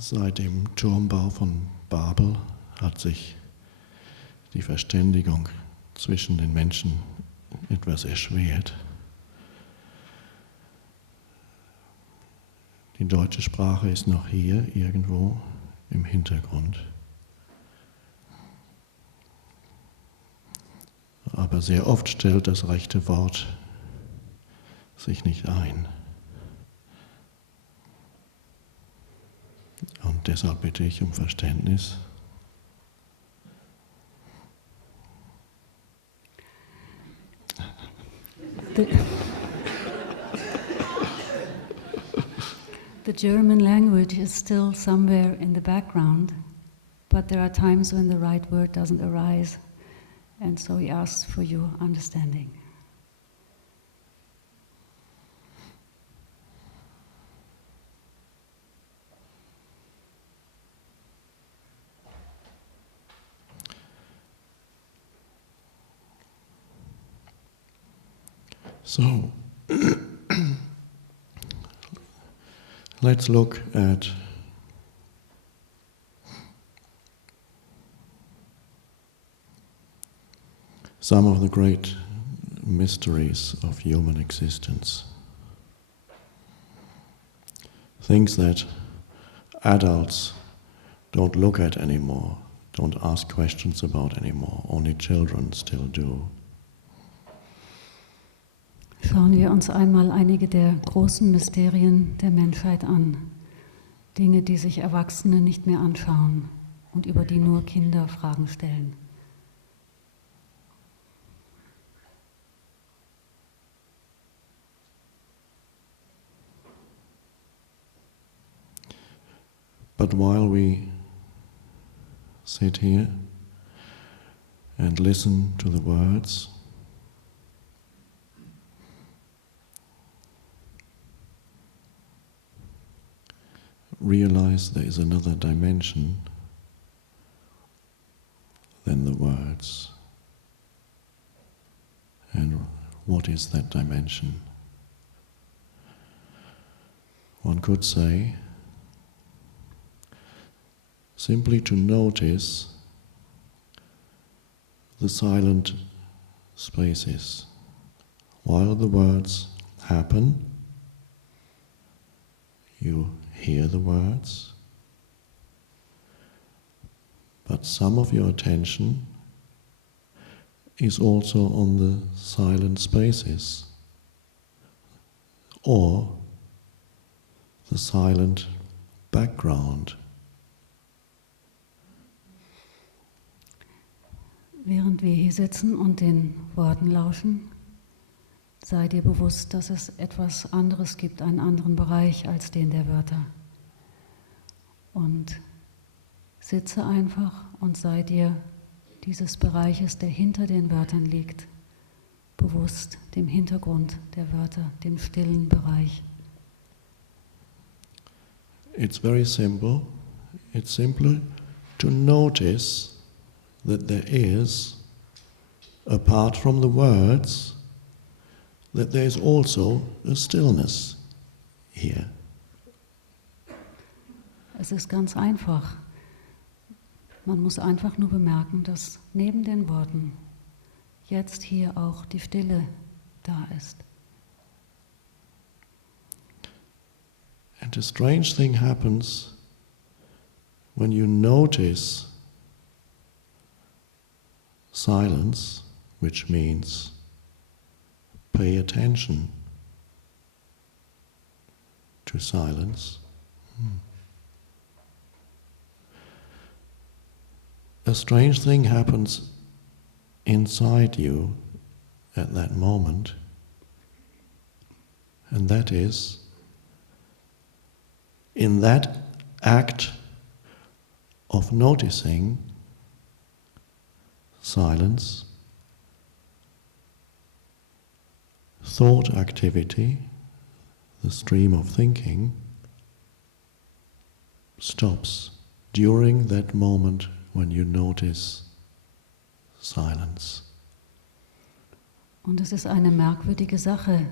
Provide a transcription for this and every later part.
Seit dem Turmbau von Babel hat sich die Verständigung zwischen den Menschen etwas erschwert. Die deutsche Sprache ist noch hier irgendwo im Hintergrund. Aber sehr oft stellt das rechte Wort sich nicht ein. Und deshalb bitte ich um Verständnis. The German language is still somewhere in the background, but there are times when the right word doesn't arise, and so he asks for your understanding. So, let's look at some of the great mysteries of human existence. Things that adults don't look at anymore, don't ask questions about anymore, only children still do. Schauen wir uns einmal einige der großen Mysterien der Menschheit an. Dinge, die sich Erwachsene nicht mehr anschauen und über die nur Kinder Fragen stellen. But while we sit here and listen to the words, realize there is another dimension than the words. And what is that dimension? One could say, simply to notice the silent spaces. While the words happen, you hear the words, but some of your attention is also on the silent spaces or the silent background. Während wir hier sitzen und den Worten lauschen, sei dir bewusst, dass es etwas anderes gibt, einen anderen Bereich als den der Wörter. Und sitze einfach und sei dir dieses Bereiches, der hinter den Wörtern liegt, bewusst, dem Hintergrund der Wörter, dem stillen Bereich. It's very simple. It's simply to notice that there is, apart from the words, that there is also a stillness here. Es ist ganz einfach. Man muss einfach nur bemerken, dass neben den Worten jetzt hier auch die Stille da ist. And a strange thing happens when you notice silence, which means pay attention to silence. A strange thing happens inside you at that moment, and that is, in that act of noticing silence, thought activity, the stream of thinking, stops during that moment when you notice silence. Und es ist eine merkwürdige Sache,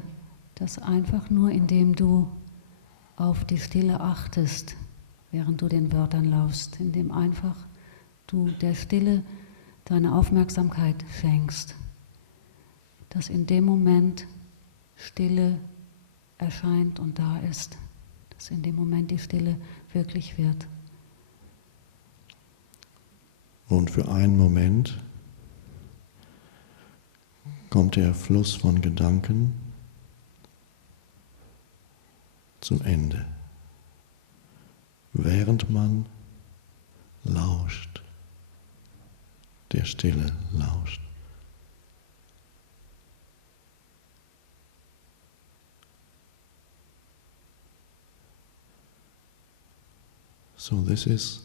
dass einfach nur indem du auf die Stille achtest, während du den Wörtern lauschst, indem einfach du der Stille deine Aufmerksamkeit schenkst, dass in dem Moment Stille erscheint und da ist, dass in dem Moment die Stille wirklich wird. Und für einen Moment kommt der Fluss von Gedanken zum Ende, während man lauscht, der Stille lauscht. So this is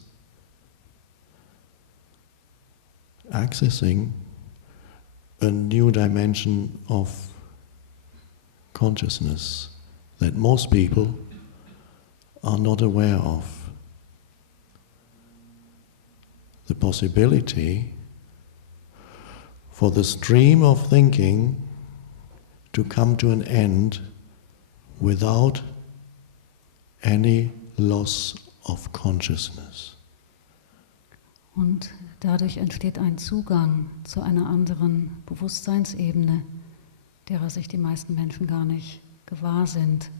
accessing a new dimension of consciousness that most people are not aware of. The possibility for the stream of thinking to come to an end without any loss of consciousness. Und dadurch entsteht ein Zugang zu einer anderen Bewusstseinsebene, derer sich die meisten Menschen gar nicht gewahr sind.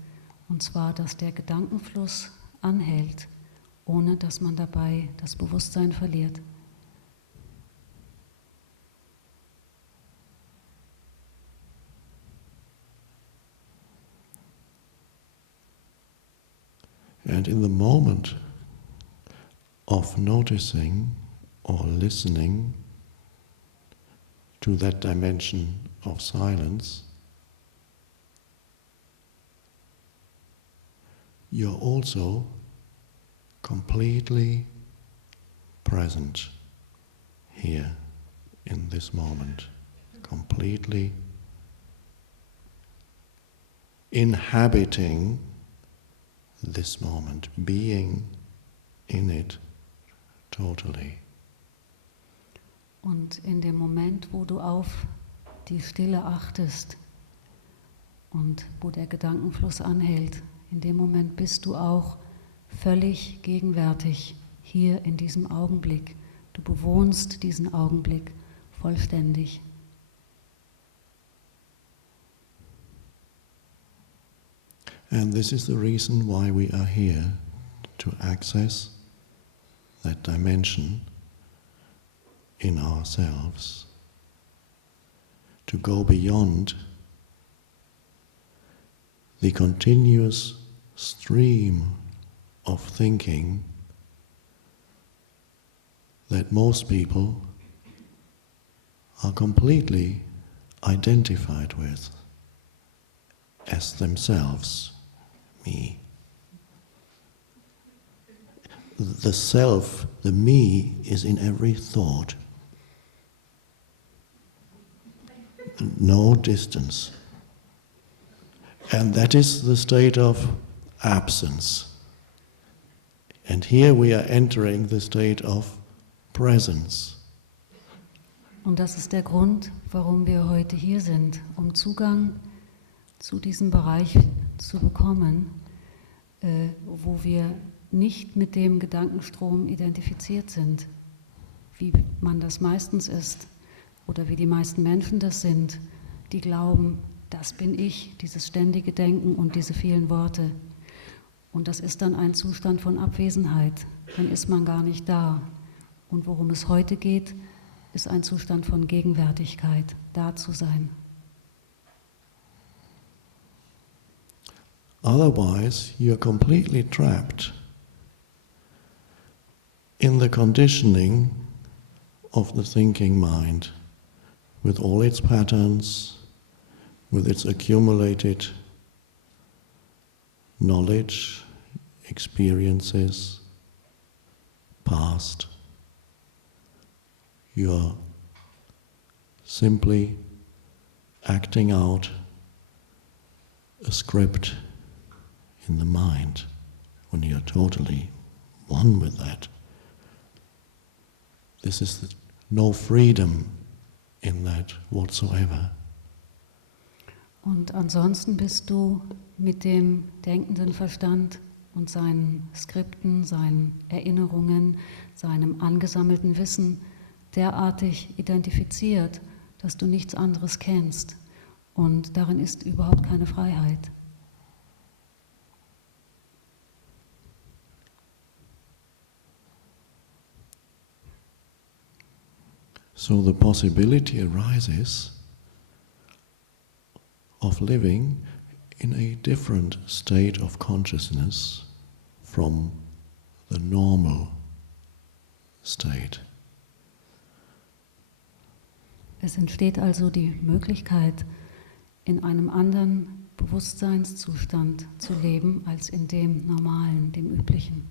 Und zwar, dass der Gedankenfluss anhält, ohne dass man dabei das Bewusstsein verliert. And in the moment of noticing or listening to that dimension of silence, you're also completely present here in this moment, completely inhabiting this moment, being in it totally. Und in dem Moment, wo du auf die Stille achtest und wo der Gedankenfluss anhält, in dem Moment bist du auch völlig gegenwärtig hier in diesem Augenblick. Du bewohnst diesen Augenblick vollständig. And this is the reason why we are here, to access that dimension in ourselves, to go beyond the continuous stream of thinking that most people are completely identified with as themselves, me. The self, the me, is in every thought. No distance. And that is the state of absence. And here we are entering the state of presence. Und das ist der Grund, warum wir heute hier sind, um Zugang zu diesem Bereich zu bekommen, wo wir nicht mit dem Gedankenstrom identifiziert sind, wie man das meistens ist oder wie die meisten Menschen das sind, die glauben, das bin ich, dieses ständige Denken und diese vielen Worte. Und das ist dann ein Zustand von Abwesenheit, dann ist man gar nicht da. Und worum es heute geht, ist ein Zustand von Gegenwärtigkeit, da zu sein. Otherwise, you're completely trapped in the conditioning of the thinking mind, with all its patterns, with its accumulated knowledge, experiences, past. You're simply acting out a script in the mind when you're totally one with that. This is no freedom in that whatsoever. Und ansonsten bist du mit dem denkenden Verstand und seinen Skripten, seinen Erinnerungen, seinem angesammelten Wissen derartig identifiziert, dass du nichts anderes kennst. Und darin ist überhaupt keine Freiheit. So the possibility arises of living in a different state of consciousness from the normal state. Es entsteht also die Möglichkeit, in einem anderen Bewusstseinszustand zu leben als in dem normalen, dem üblichen.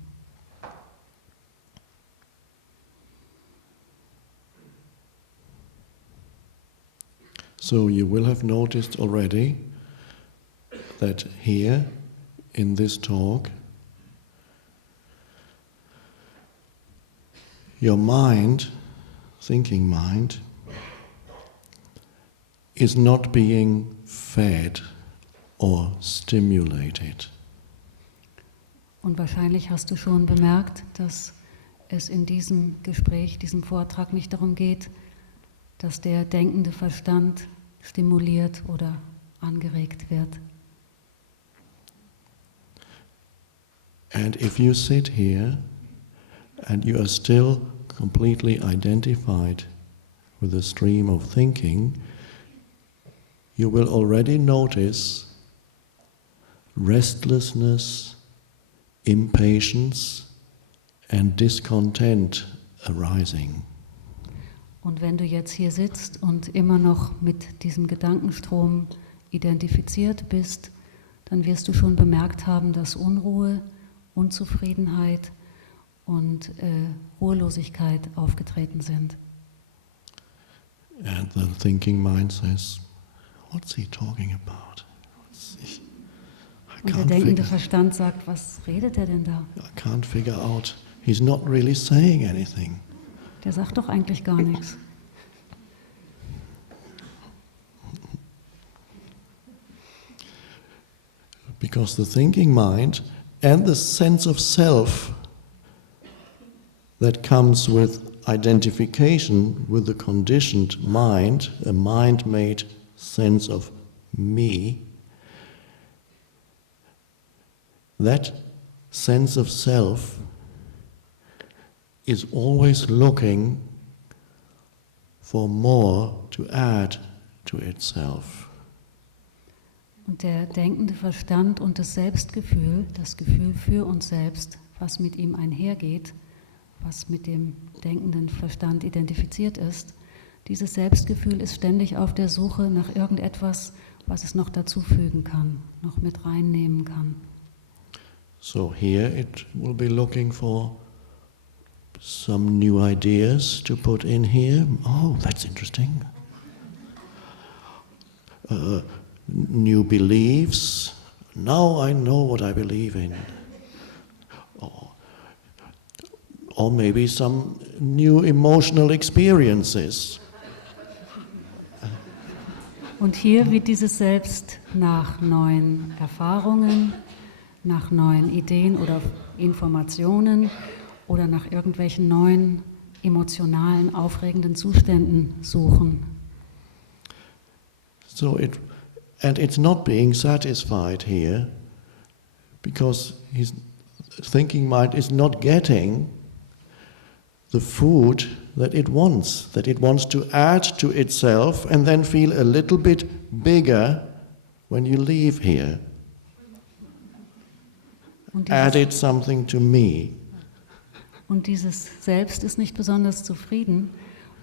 So you will have noticed already that here in this talk your mind, thinking mind, is not being fed or stimulated. Und wahrscheinlich hast du schon bemerkt, dass es in diesem Gespräch, diesem Vortrag nicht darum geht, dass der denkende Verstand stimuliert oder angeregt wird. And if you sit here and you are still completely identified with the stream of thinking, you will already notice restlessness, impatience and discontent arising. Und wenn du jetzt hier sitzt und immer noch mit diesem Gedankenstrom identifiziert bist, dann wirst du schon bemerkt haben, dass Unruhe, Unzufriedenheit und Ruhelosigkeit aufgetreten sind. And the thinking mind says, what's he talking about? Und der denkende Verstand sagt, was redet er denn da? I can't figure out. He's not really saying anything. Der sagt doch eigentlich gar nichts. Because the thinking mind and the sense of self that comes with identification with the conditioned mind, a mind-made sense of me, that sense of self is always looking for more to add to itself. Und der denkende Verstand und das Selbstgefühl, das Gefühl für uns selbst, was mit ihm einhergeht, was mit dem denkenden Verstand identifiziert ist, dieses Selbstgefühl ist ständig auf der Suche nach irgendetwas, was es noch dazufügen kann, noch mit reinnehmen kann. So here it will be looking for some new ideas to put in here. Oh, that's interesting. New beliefs. Now I know what I believe in. Or maybe some new emotional experiences. Und hier wird dieses Selbst nach neuen Erfahrungen, nach neuen Ideen oder Informationen oder nach irgendwelchen neuen emotionalen, aufregenden Zuständen suchen. So it's not being satisfied here because his thinking mind is not getting the food that it wants to add to itself and then feel a little bit bigger when you leave here. Added something to me. Und dieses Selbst ist nicht besonders zufrieden,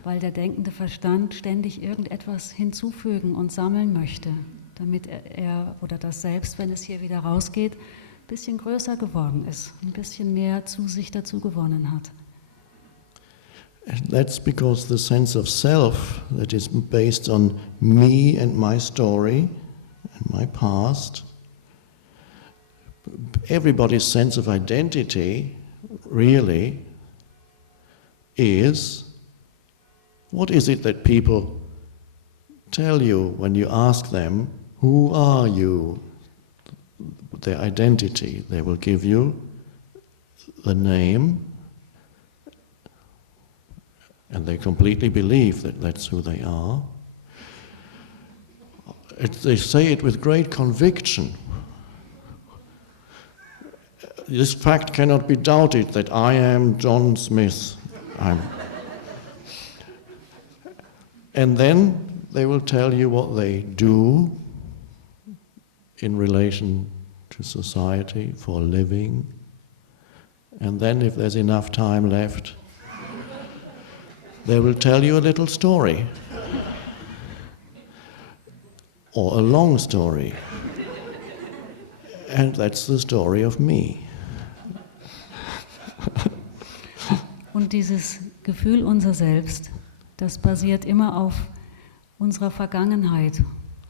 weil der denkende Verstand ständig irgendetwas hinzufügen und sammeln möchte, damit er oder das Selbst, wenn es hier wieder rausgeht, ein bisschen größer geworden ist, ein bisschen mehr zu sich dazu gewonnen hat. And that's because the sense of self that is based on me and my story and my past, everybody's sense of identity really is, what is it that people tell you when you ask them, who are you? their identity. They will give you the name, and they completely believe that that's who they are. They say it with great conviction. This fact cannot be doubted that I am John Smith. And then they will tell you what they do in relation to society for a living. And then, if there's enough time left, they will tell you a little story. Or a long story. And that's the story of me. Und dieses Gefühl unser Selbst, das basiert immer auf unserer Vergangenheit.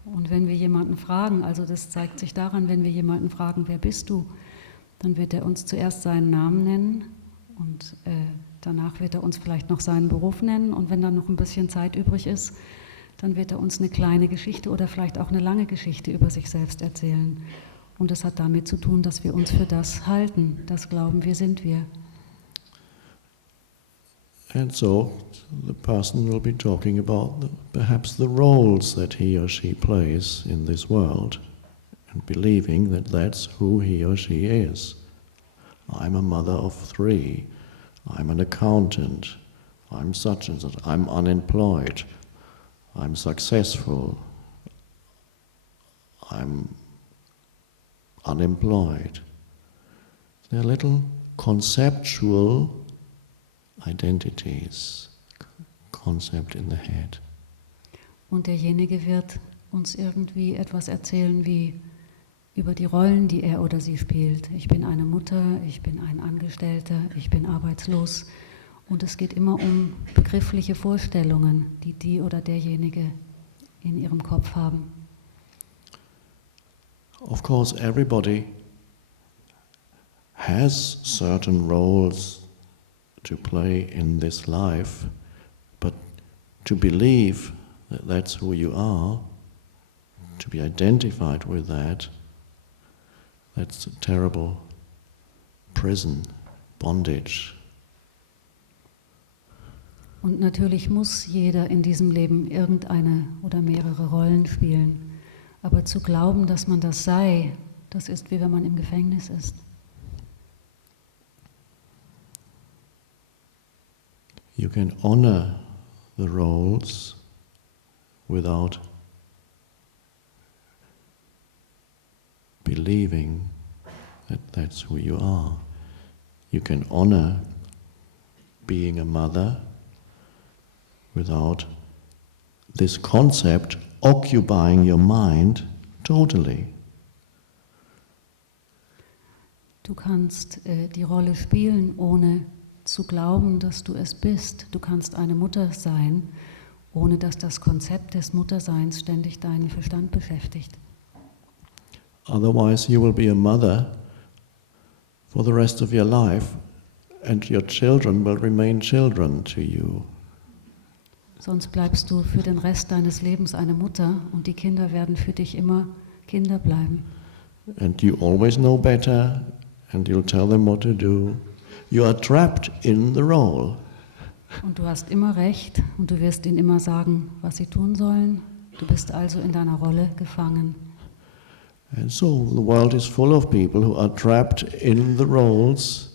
Und wenn wir jemanden fragen, also das zeigt sich daran, wenn wir jemanden fragen, wer bist du, dann wird er uns zuerst seinen Namen nennen und danach wird er uns vielleicht noch seinen Beruf nennen und wenn dann noch ein bisschen Zeit übrig ist, dann wird er uns eine kleine Geschichte oder vielleicht auch eine lange Geschichte über sich selbst erzählen. Und das hat damit zu tun, dass wir uns für das halten, das glauben wir sind wir. And so the person will be talking about perhaps the roles that he or she plays in this world and believing that that's who he or she is. I'm a mother of 3, I'm an accountant, I'm such and such, I'm unemployed, I'm successful, I'm unemployed. They're little conceptual identities, concept in the head. Und derjenige wird uns irgendwie etwas erzählen wie über die Rollen, die er oder sie spielt. Ich bin eine Mutter, ich bin ein Angestellter, ich bin arbeitslos. Und es geht immer um begriffliche Vorstellungen, die die oder derjenige in ihrem Kopf haben. Of course, everybody has certain roles to play in this life, but to believe that that's who you are, to be identified with that, that's a terrible prison, bondage. Und natürlich muss jeder in diesem Leben irgendeine oder mehrere Rollen spielen. Aber zu glauben, dass man das sei, das ist wie wenn man im Gefängnis ist. You can honor the roles without believing that that's who you are. You can honor being a mother without this concept occupying your mind totally. Du kannst die Rolle spielen, ohne zu glauben, dass du es bist. Du kannst eine Mutter sein, ohne dass das Konzept des Mutterseins ständig deinen Verstand beschäftigt. Otherwise you will be a mother for the rest of your life and your children will remain children to you. Sonst bleibst du für den Rest deines Lebens eine Mutter und die Kinder werden für dich immer Kinder bleiben. And you always know better and you'll tell them what to do. You are trapped in the role. Und du hast immer recht und du wirst ihnen immer sagen, was sie tun sollen. Du bist also in deiner Rolle gefangen. And so the world is full of people who are trapped in the roles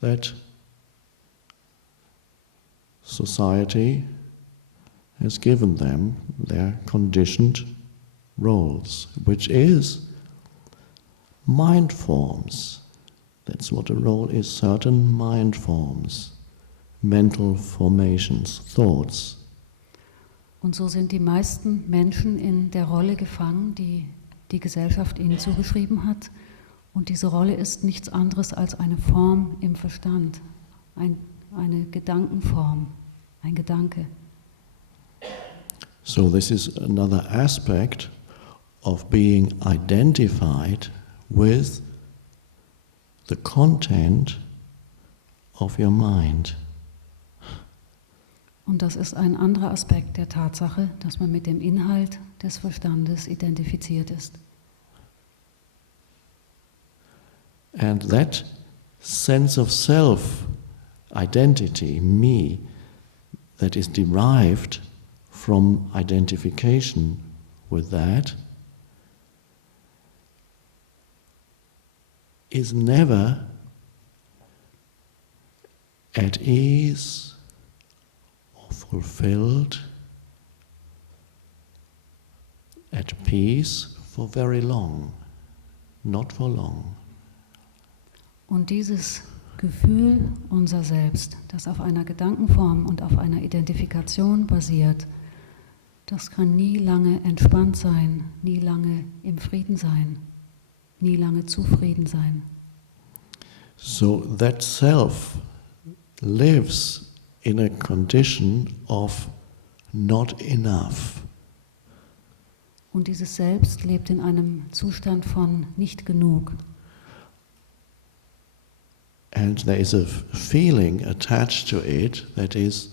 that society has given them, their conditioned roles, which is mind forms. That's what a role is, certain mind forms, mental formations, thoughts. Und so sind die meisten Menschen in der Rolle gefangen, die die Gesellschaft ihnen zugeschrieben hat. Und diese Rolle ist nichts anderes als eine Form im Verstand, eine Gedankenform, ein Gedanke. So this is another aspect of being identified with the content of your mind. Und das ist ein anderer Aspekt der Tatsache, dass man mit dem Inhalt des Verstandes identifiziert ist. And that sense of self, identity, me, that is derived from identification with that, is never at ease or fulfilled, at peace for very long, not for long. Und dieses Gefühl unser Selbst, das auf einer Gedankenform und auf einer Identifikation basiert, das kann nie lange entspannt sein, nie lange im Frieden sein, nie lange zufrieden sein. So that self lives in a condition of not enough. Und dieses Selbst lebt in einem Zustand von nicht genug. And there is a feeling attached to it that is,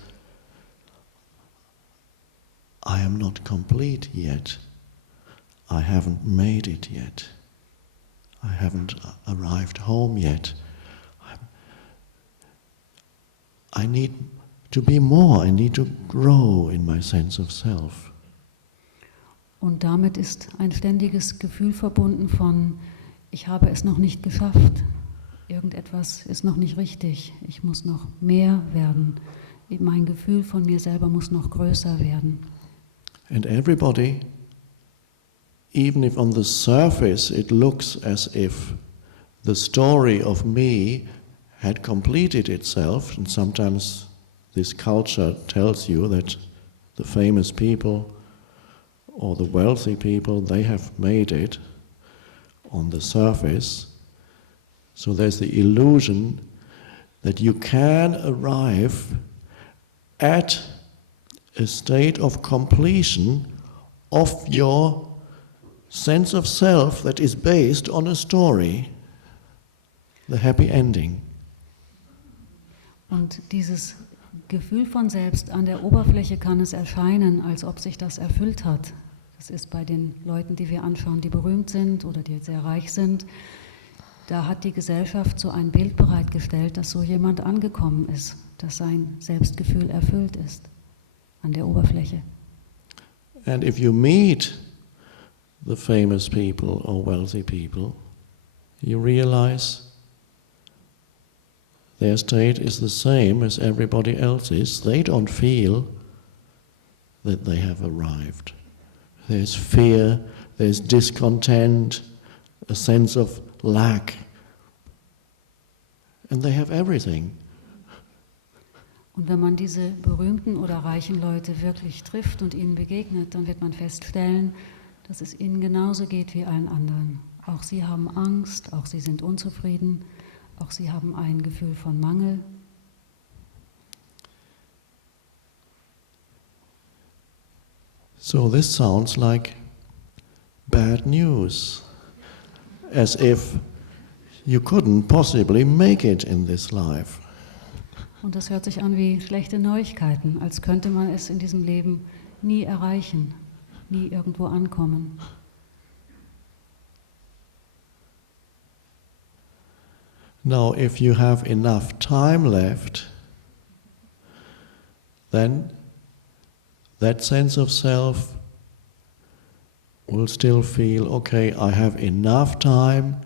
I am not complete yet. I haven't made it yet. I haven't arrived home yet. I need to be more. I need to grow in my sense of self. Und damit ist ein ständiges Gefühl verbunden von, ich habe es noch nicht geschafft. Irgendetwas ist noch nicht richtig. Ich muss noch mehr werden. Mein Gefühl von mir selber muss noch größer werden. And everybody, even if on the surface it looks as if the story of me had completed itself, and sometimes this culture tells you that the famous people or the wealthy people, they have made it on the surface. So there's the illusion that you can arrive at a state of completion of your sense of self that is based on a story, the happy ending. Und dieses Gefühl von Selbst an der Oberfläche kann es erscheinen, als ob sich das erfüllt hat. Das ist bei den Leuten, die wir anschauen, die berühmt sind oder die sehr reich sind. Da hat die Gesellschaft so ein Bild bereitgestellt, dass so jemand angekommen ist, dass sein Selbstgefühl erfüllt ist an der Oberfläche. And if you meet the famous people or wealthy people, you realize their state is the same as everybody else's. They don't feel that they have arrived. There's fear, there's discontent, a sense of lack. And they have everything. Und wenn man diese berühmten oder reichen Leute wirklich trifft und ihnen begegnet, dann wird man feststellen, dass es ihnen genauso geht wie allen anderen. Auch sie haben Angst, auch sie sind unzufrieden, auch sie haben ein Gefühl von Mangel. So this sounds like bad news, as if you couldn't possibly make it in this life. Und das hört sich an wie schlechte Neuigkeiten, als könnte man es in diesem Leben nie erreichen, nie irgendwo ankommen. Now, if you have enough time left, then that sense of self will still feel, okay, I have enough time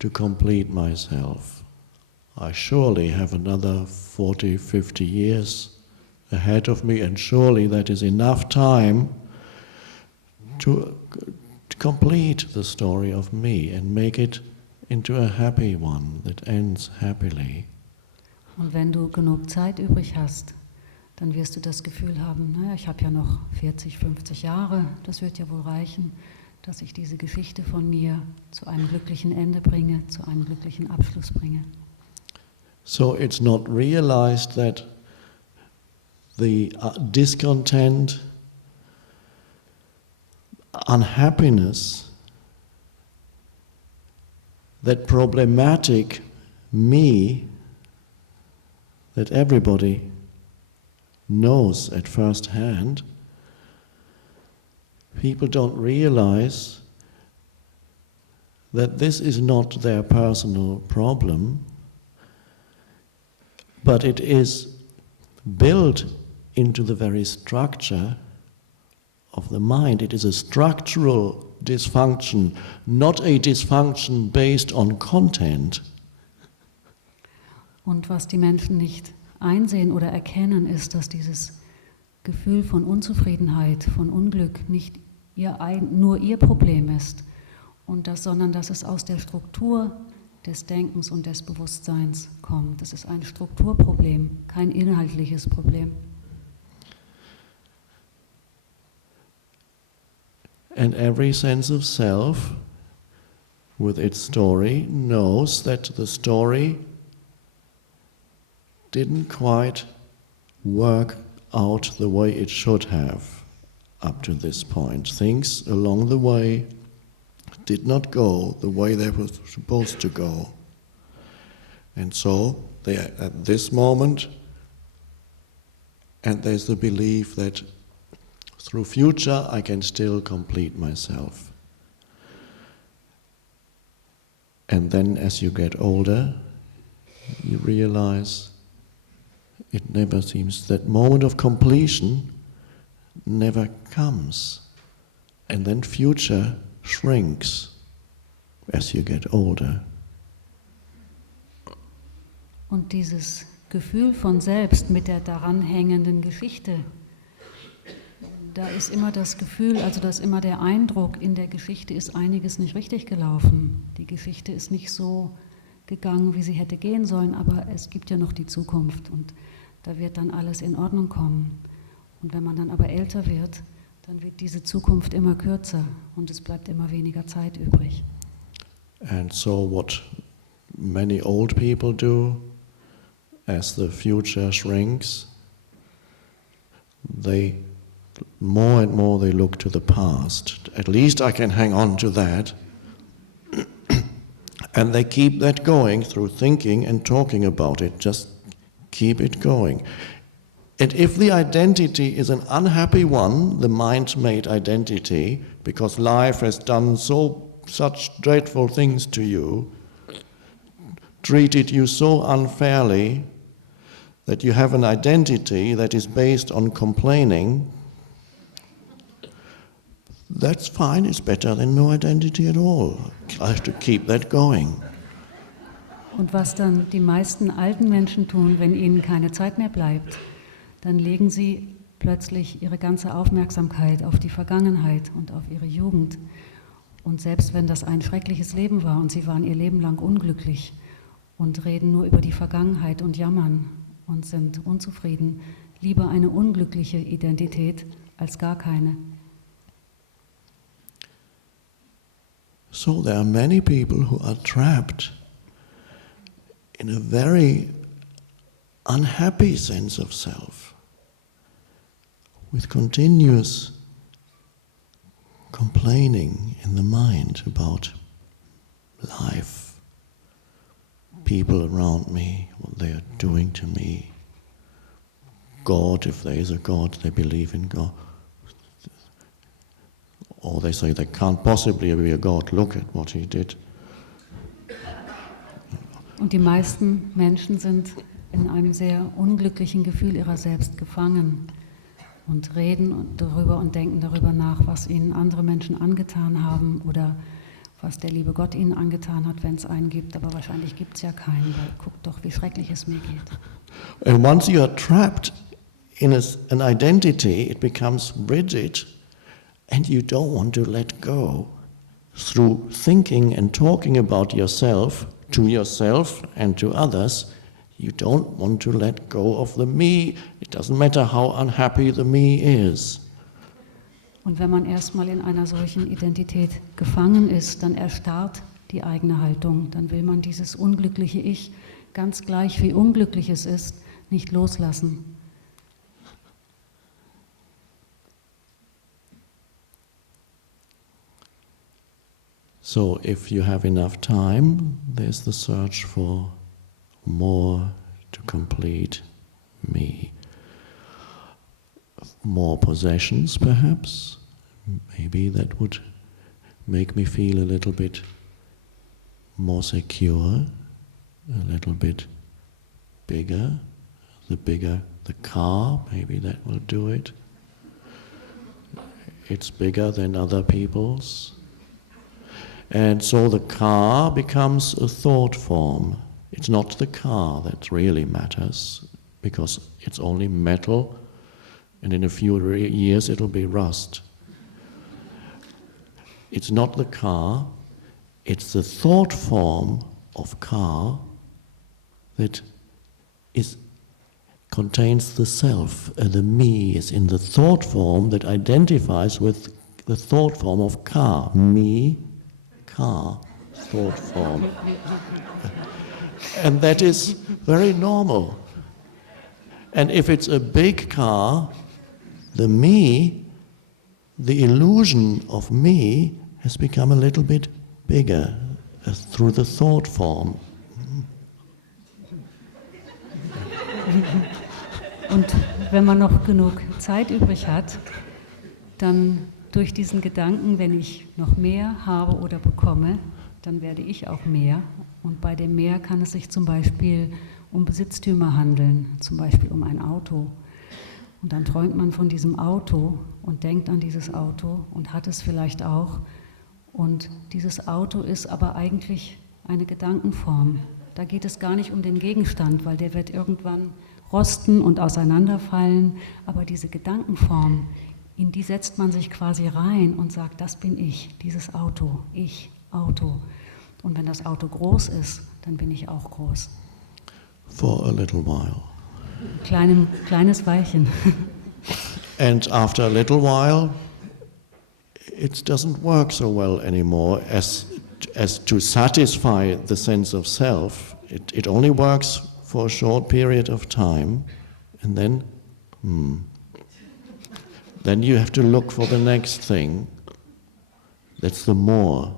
to complete myself. I surely have another 40, 50 years ahead of me, and surely that is enough time to complete the story of me and make it into a happy one that ends happily. Und wenn du genug Zeit übrig hast, dann wirst du das Gefühl haben, naja, ich habe ja noch 40, 50 Jahre, das wird ja wohl reichen, dass ich diese Geschichte von mir zu einem glücklichen Ende bringe, zu einem glücklichen Abschluss bringe. So it's not realized that the discontent, unhappiness, that problematic me that everybody knows at first hand, people don't realize that this is not their personal problem, but it is built into the very structure of the mind. It is a structural dysfunction, not a dysfunction based on content. Und was die Menschen nicht einsehen oder erkennen, ist, dass dieses Gefühl von Unzufriedenheit, von Unglück nicht nur ihr Problem ist, sondern dass es aus der Struktur des Denkens und des Bewusstseins kommt. Das ist ein Strukturproblem, kein inhaltliches Problem. And every sense of self, with its story, knows that the story didn't quite work out the way it should have up to this point. Things along the way did not go the way they were supposed to go. And so they are at this moment, and there's the belief that through future I can still complete myself. And then as you get older, you realize it never seems, that moment of completion never comes. And then future shrinks as you get older. Und dieses Gefühl von Selbst mit der daran hängenden Geschichte, da ist immer das Gefühl, also dass immer der Eindruck, in der Geschichte ist einiges nicht richtig gelaufen. Die Geschichte ist nicht so gegangen, wie sie hätte gehen sollen, aber es gibt ja noch die Zukunft und da wird dann alles in Ordnung kommen. Und wenn man dann aber älter wird, dann wird diese Zukunft immer kürzer und es bleibt immer weniger Zeit übrig. And so what many old people do, as the future shrinks, they more and more they look to the past. At least I can hang on to that. And they keep that going through thinking and talking about it. Just keep it going. And if the identity is an unhappy one, the mind-made identity, because life has done such dreadful things to you, treated you so unfairly, that you have an identity that is based on complaining, that's fine, it's better than no identity at all. I have to keep that going. Und was dann die meisten alten Menschen tun, wenn ihnen keine Zeit mehr bleibt, dann legen sie plötzlich ihre ganze Aufmerksamkeit auf die Vergangenheit und auf ihre Jugend. Und selbst wenn das ein schreckliches Leben war und sie waren ihr Leben lang unglücklich und reden nur über die Vergangenheit und jammern und sind unzufrieden, lieber eine unglückliche Identität als gar keine. So there are many people who are trapped in a very unhappy sense of self, with continuous complaining in the mind about life, people around me, what they are doing to me, God, if there is a God, they believe in God. Or they say there can't possibly be a God, look at what he did. Und die meisten Menschen sind in einem sehr unglücklichen Gefühl ihrer selbst gefangen und reden darüber und denken darüber nach, was ihnen andere Menschen angetan haben oder was der liebe Gott ihnen angetan hat, wenn es einen gibt. Aber wahrscheinlich gibt es ja keinen, weil guckt doch, wie schrecklich es mir geht. And once you are trapped in an identity, it becomes rigid and you don't want to let go. Through thinking and talking about yourself, to yourself and to others, you don't want to let go of the me. It doesn't matter how unhappy the me is. Und wenn man erstmal in einer solchen Identität gefangen ist, dann erstarrt die eigene Haltung. Dann will man dieses unglückliche Ich, ganz gleich wie unglücklich es ist, nicht loslassen. So if you have enough time, there's the search for more to complete me. More possessions, perhaps. Maybe that would make me feel a little bit more secure, a little bit bigger. The bigger the car, maybe that will do it. It's bigger than other people's. And so the car becomes a thought form. It's not the car that really matters, because it's only metal, and in a few years it'll be rust. It's not the car, it's the thought form of car that contains the self. The me is in the thought form that identifies with the thought form of car. Me, car, thought form. And that is very normal. And if it's a big car, the me, the illusion of me, has become a little bit bigger through the thought form. Und wenn man noch genug Zeit übrig hat, dann durch diesen Gedanken, wenn ich noch mehr habe oder bekomme, dann werde ich auch mehr. Und bei dem Mehr kann es sich zum Beispiel um Besitztümer handeln, zum Beispiel um ein Auto. Und dann träumt man von diesem Auto und denkt an dieses Auto und hat es vielleicht auch. Und dieses Auto ist aber eigentlich eine Gedankenform. Da geht es gar nicht um den Gegenstand, weil der wird irgendwann rosten und auseinanderfallen. Aber diese Gedankenform, in die setzt man sich quasi rein und sagt, das bin ich, dieses Auto, ich, Auto. Und wenn das Auto groß ist, dann bin ich auch groß. For a little while. Kleines Weilchen. And after a little while, it doesn't work so well anymore as to satisfy the sense of self. It only works for a short period of time, and then you have to look for the next thing. That's the more.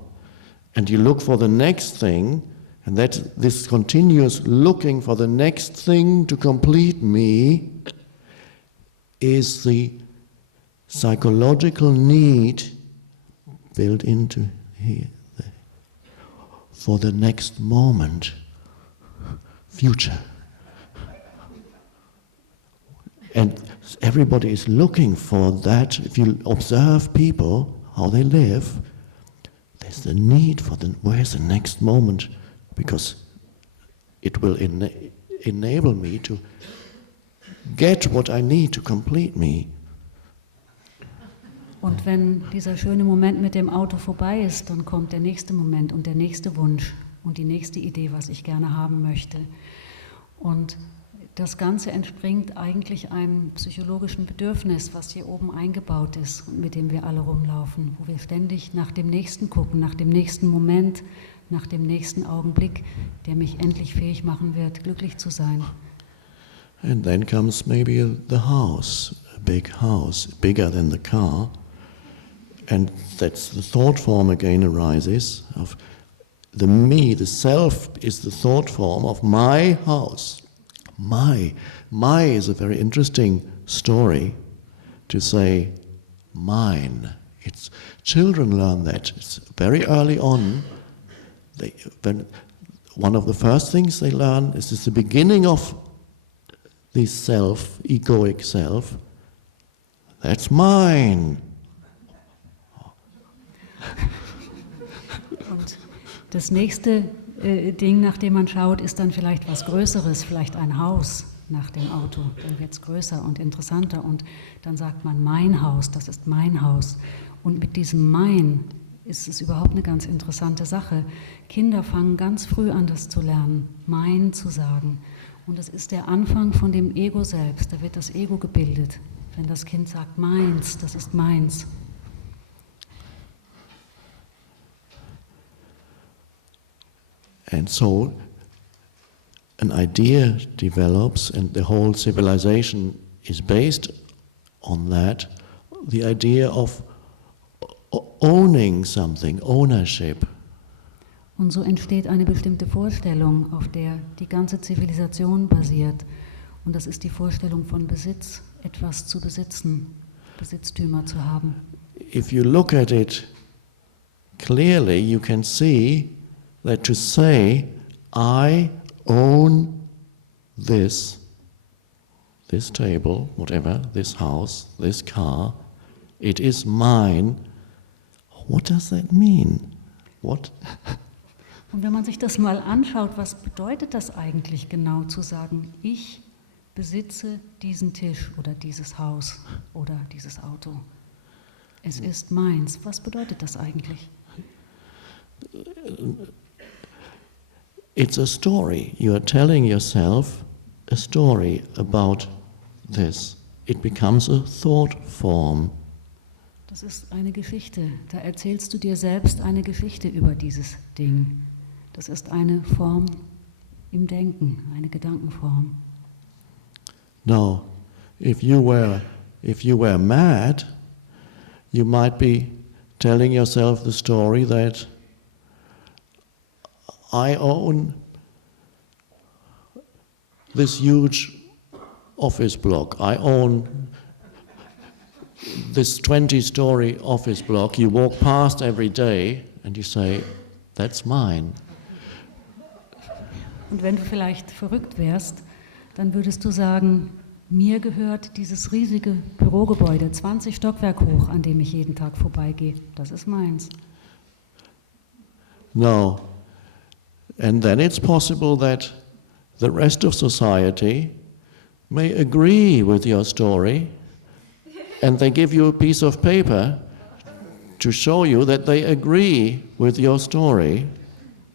And you look for the next thing, and that this continuous looking for the next thing to complete me is the psychological need built into here for the next moment, future. And everybody is looking for that. If you observe people, how they live, there's the need for where's the next moment? Because it will enable me to get what I need to complete me. Und wenn dieser schöne Moment mit dem Auto vorbei ist, dann kommt der nächste Moment und der nächste Wunsch und die nächste Idee, was ich gerne haben möchte. Und das Ganze entspringt eigentlich einem psychologischen Bedürfnis, was hier oben eingebaut ist und mit dem wir alle rumlaufen, wo wir ständig nach dem Nächsten gucken, nach dem nächsten Moment, nach dem nächsten Augenblick, der mich endlich fähig machen wird, glücklich zu sein. And then comes maybe the house, a big house, bigger than the car. And that's the thought form again arises of the me, the self is the thought form of my house. My is a very interesting story to say mine. Children learn that. It's very early on. One of the first things they learn is the beginning of this self, egoic self. That's mine. Und das nächste Ding, nach dem man schaut, ist dann vielleicht was Größeres, vielleicht ein Haus nach dem Auto. Dann wird es größer und interessanter und dann sagt man, mein Haus, das ist mein Haus. Und mit diesem Mein ist es überhaupt eine ganz interessante Sache. Kinder fangen ganz früh an, das zu lernen, mein zu sagen. Und es ist der Anfang von dem Ego selbst, da wird das Ego gebildet. Wenn das Kind sagt, meins, das ist meins. And so an idea develops, and the whole civilization is based on that, the idea of owning something, ownership. Und so entsteht eine bestimmte Vorstellung, auf der die ganze Zivilisation basiert. Und das ist die Vorstellung von Besitz, etwas zu besitzen, Besitztümer zu haben. If you look at it clearly, you can see that to say, I own this table, whatever, this house, this car, it is mine. What does that mean? What? Und wenn man sich das mal anschaut, was bedeutet das eigentlich genau zu sagen, ich besitze diesen Tisch oder dieses Haus oder dieses Auto. Es ist meins. Was bedeutet das eigentlich? It's a story. You are telling yourself a story about this. It becomes a thought form. Das ist eine Geschichte. Da erzählst du dir selbst eine Geschichte über dieses Ding. Das ist eine Form im Denken, eine Gedankenform. Now, if you were mad, you might be telling yourself the story that I own this huge office block. I own this 20-story office block. You walk past every day and you say, that's mine. Und wenn du vielleicht verrückt wärst, dann würdest du sagen, mir gehört dieses riesige Bürogebäude, 20 Stockwerk hoch, an dem ich jeden Tag vorbeigehe. Das ist meins. No. And then it's possible that the rest of society may agree with your story and they give you a piece of paper to show you that they agree with your story.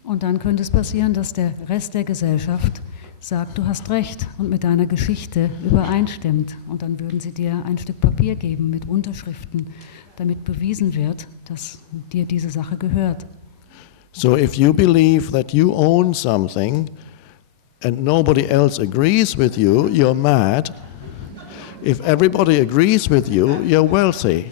Und dann könnte es passieren, dass der Rest der Gesellschaft sagt, du hast recht und mit deiner Geschichte übereinstimmt. Und dann würden sie dir ein Stück Papier geben mit Unterschriften, damit bewiesen wird, dass dir diese Sache gehört. So if you believe that you own something and nobody else agrees with you, you're mad. If everybody agrees with you, you're wealthy.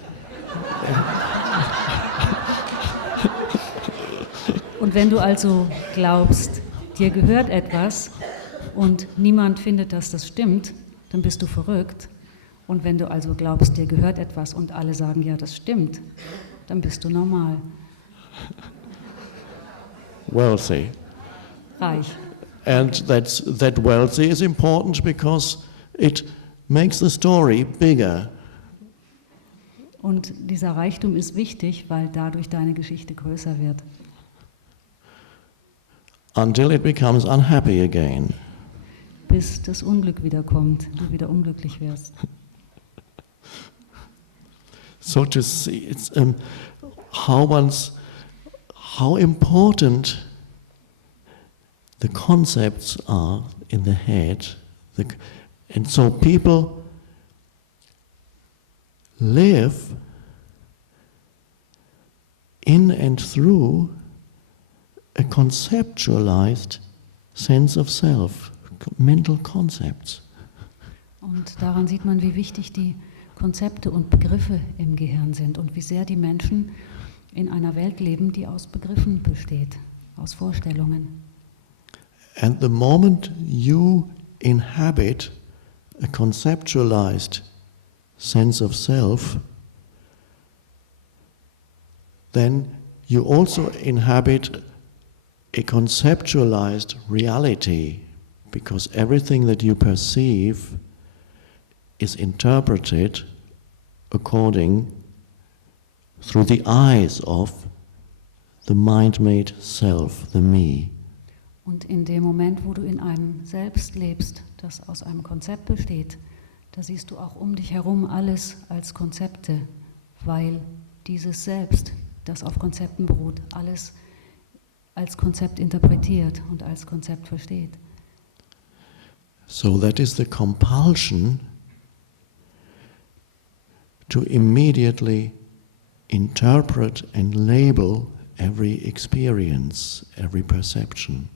Und wenn du also glaubst, dir gehört etwas und niemand findet, dass das stimmt, dann bist du verrückt. Und wenn du also glaubst, dir gehört etwas und alle sagen, ja, das stimmt, dann bist du normal. Wealthy. Reich. And that wealthy is important because it makes the story bigger. Und dieser Reichtum ist wichtig, weil dadurch deine Geschichte größer wird. Until it becomes unhappy again. Bis das Unglück wiederkommt, du wieder unglücklich wirst. So to see it's how important the concepts are in the head, and so people live in and through a conceptualized sense of self, mental concepts. Und daran sieht man, wie wichtig die Konzepte und Begriffe im Gehirn sind und wie sehr die Menschen in einer Welt leben, die aus Begriffen besteht, aus Vorstellungen. And the moment you inhabit a conceptualized sense of self, then you also inhabit a conceptualized reality, because everything that you perceive is interpreted through the eyes of the mind-made self, the me. Und in dem Moment, wo du in einem Selbst lebst, das aus einem Konzept besteht, da siehst du auch um dich herum alles als Konzepte, weil dieses Selbst, das auf Konzepten beruht, alles als Konzept interpretiert und als Konzept versteht. So that is the compulsion to immediately interpret and label every experience, every perception.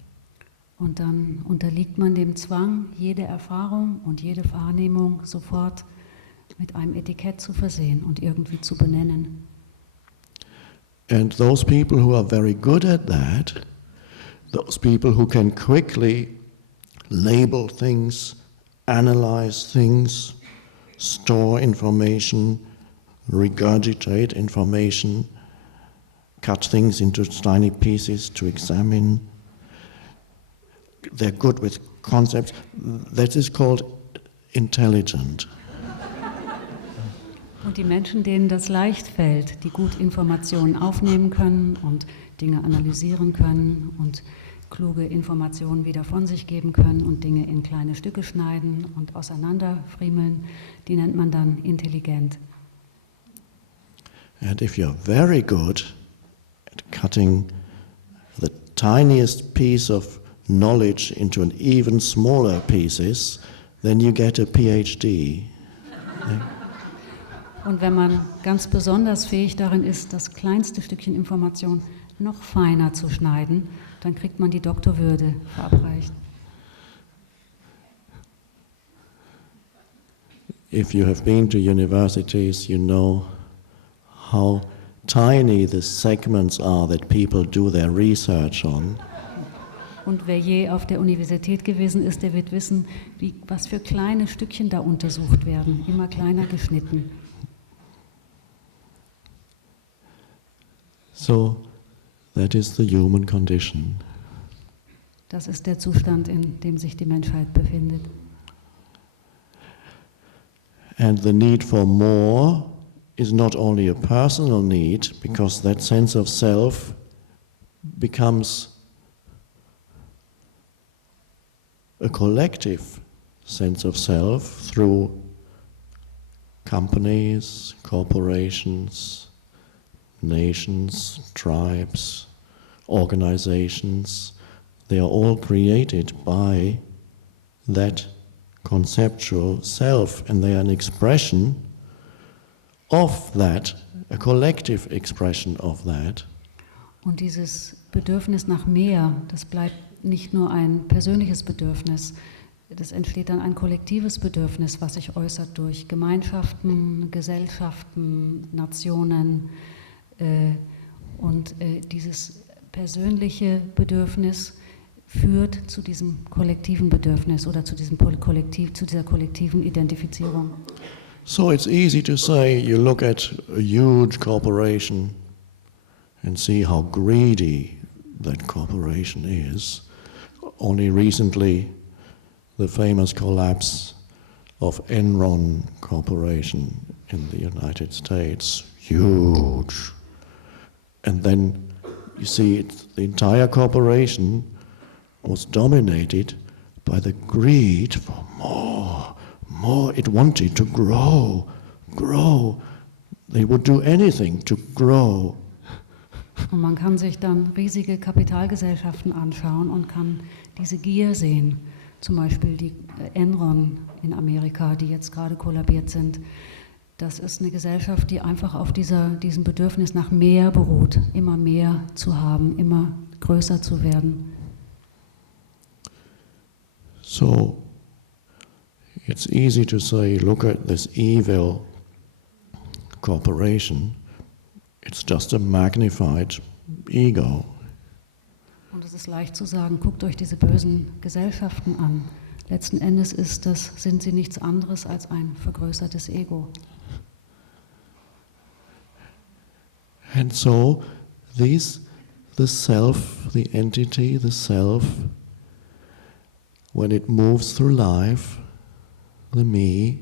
Und dann unterliegt man dem Zwang, jede Erfahrung und jede Wahrnehmung sofort mit einem Etikett zu versehen und irgendwie zu benennen. And those people who are very good at that, those people who can quickly label things, analyze things, store information, regurgitate information, cut things into tiny pieces to examine. They're good with concepts. That is called intelligent. Und die Menschen, denen das leicht fällt, die gut Informationen aufnehmen können und Dinge analysieren können und kluge Informationen wieder von sich geben können und Dinge in kleine Stücke schneiden und auseinanderfriemeln, die nennt man dann intelligent. And if you're very good at cutting the tiniest piece of knowledge into an even smaller pieces, then you get a PhD. Und wenn man ganz besonders fähig darin ist, das kleinste Stückchen Information noch feiner zu schneiden, dann kriegt man die Doktorwürde verabreicht. If you have been to universities, you know how tiny the segments are that people do their research on. Und wer je auf der Universität gewesen ist, der wird wissen, was für kleine Stückchen da untersucht werden, immer kleiner geschnitten. So, that is the human condition. Das ist der Zustand, in dem sich die Menschheit befindet. And the need for more is not only a personal need, because that sense of self becomes a collective sense of self through companies, corporations, nations, tribes, organizations. They are all created by that conceptual self, and they are an expression of that, a collective expression of that. Und dieses Bedürfnis nach mehr, das bleibt nicht nur ein persönliches Bedürfnis, das entsteht dann ein kollektives Bedürfnis, was sich äußert durch Gemeinschaften, Gesellschaften, Nationen, und dieses persönliche Bedürfnis führt zu diesem kollektiven Bedürfnis oder zu dieser kollektiven Identifizierung. So it's easy to say, you look at a huge corporation and see how greedy that corporation is. Only recently, the famous collapse of Enron Corporation in the United States, huge. And then you see the entire corporation was dominated by the greed for more. It wanted to grow. They would do anything to grow. Und man kann sich dann riesige Kapitalgesellschaften anschauen und kann diese Gier sehen. Zum Beispiel die Enron in Amerika, die jetzt gerade kollabiert sind. Das ist eine Gesellschaft, die einfach auf diesem Bedürfnis nach mehr beruht, immer mehr zu haben, immer größer zu werden. So, it's easy to say, look at this evil corporation. It's just a magnified ego. Und es ist leicht zu sagen, guckt euch diese bösen Gesellschaften an. Letzten Endes sind sie nichts anderes als ein vergrößertes Ego. And so, the self, the entity, the self, when it moves through life, the me,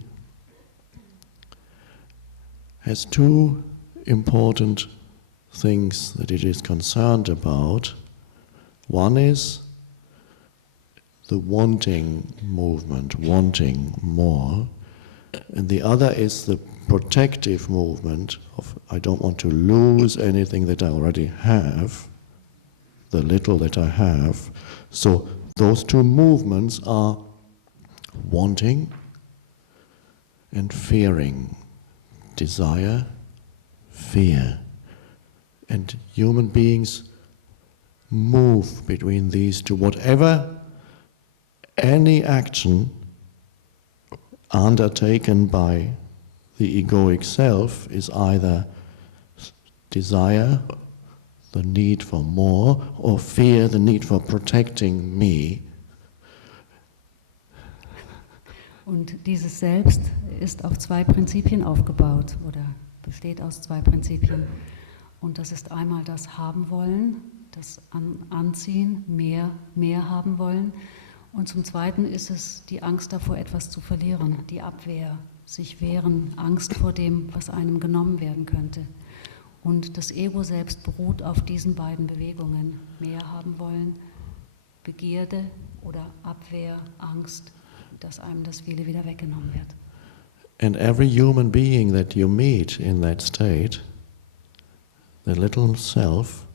has two important things that it is concerned about. One is the wanting movement, wanting more, and the other is the protective movement of I don't want to lose anything that I already have, the little that I have. So those two movements are wanting and fearing, desire, fear. And human beings move between these two. Whatever any action undertaken by the egoic self is either desire, the need for more, or fear, the need for protecting me. Und dieses Selbst ist auf zwei Prinzipien aufgebaut oder besteht aus zwei Prinzipien. Und das ist einmal das Haben wollen, das Anziehen, mehr haben wollen. Und zum Zweiten ist es die Angst davor, etwas zu verlieren, die Abwehr, sich wehren, Angst vor dem, was einem genommen werden könnte. Und das Ego selbst beruht auf diesen beiden Bewegungen, mehr haben wollen, Begierde oder Abwehr, Angst, dass einem das viele wieder weggenommen wird. And every human being that you meet in that state, the little self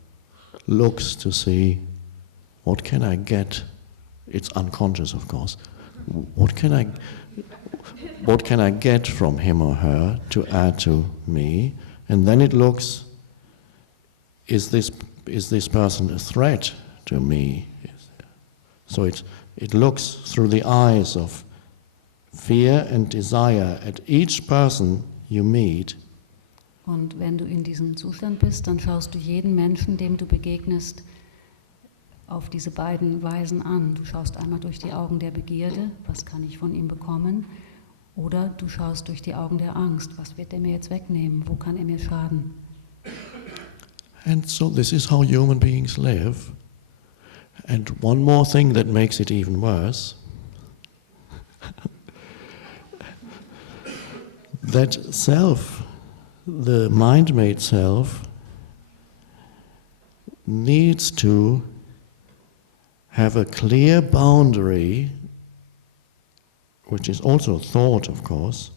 looks to see, what can I get? It's unconscious, of course. What can I get from him or her to add to me? And then it looks, is this person a threat to me? So it looks through the eyes of fear and desire at each person you meet. Und wenn du in diesem Zustand bist, dann schaust du jeden Menschen, dem du begegnest, auf diese beiden Weisen an. Du schaust einmal durch die Augen der Begierde, was kann ich von ihm bekommen, oder du schaust durch die Augen der Angst, was wird er mir jetzt wegnehmen, wo kann er mir schaden. And so this is how human beings live. And one more thing that makes it even worse, that self, the mind-made self, needs to have a clear boundary, which is also thought, of course,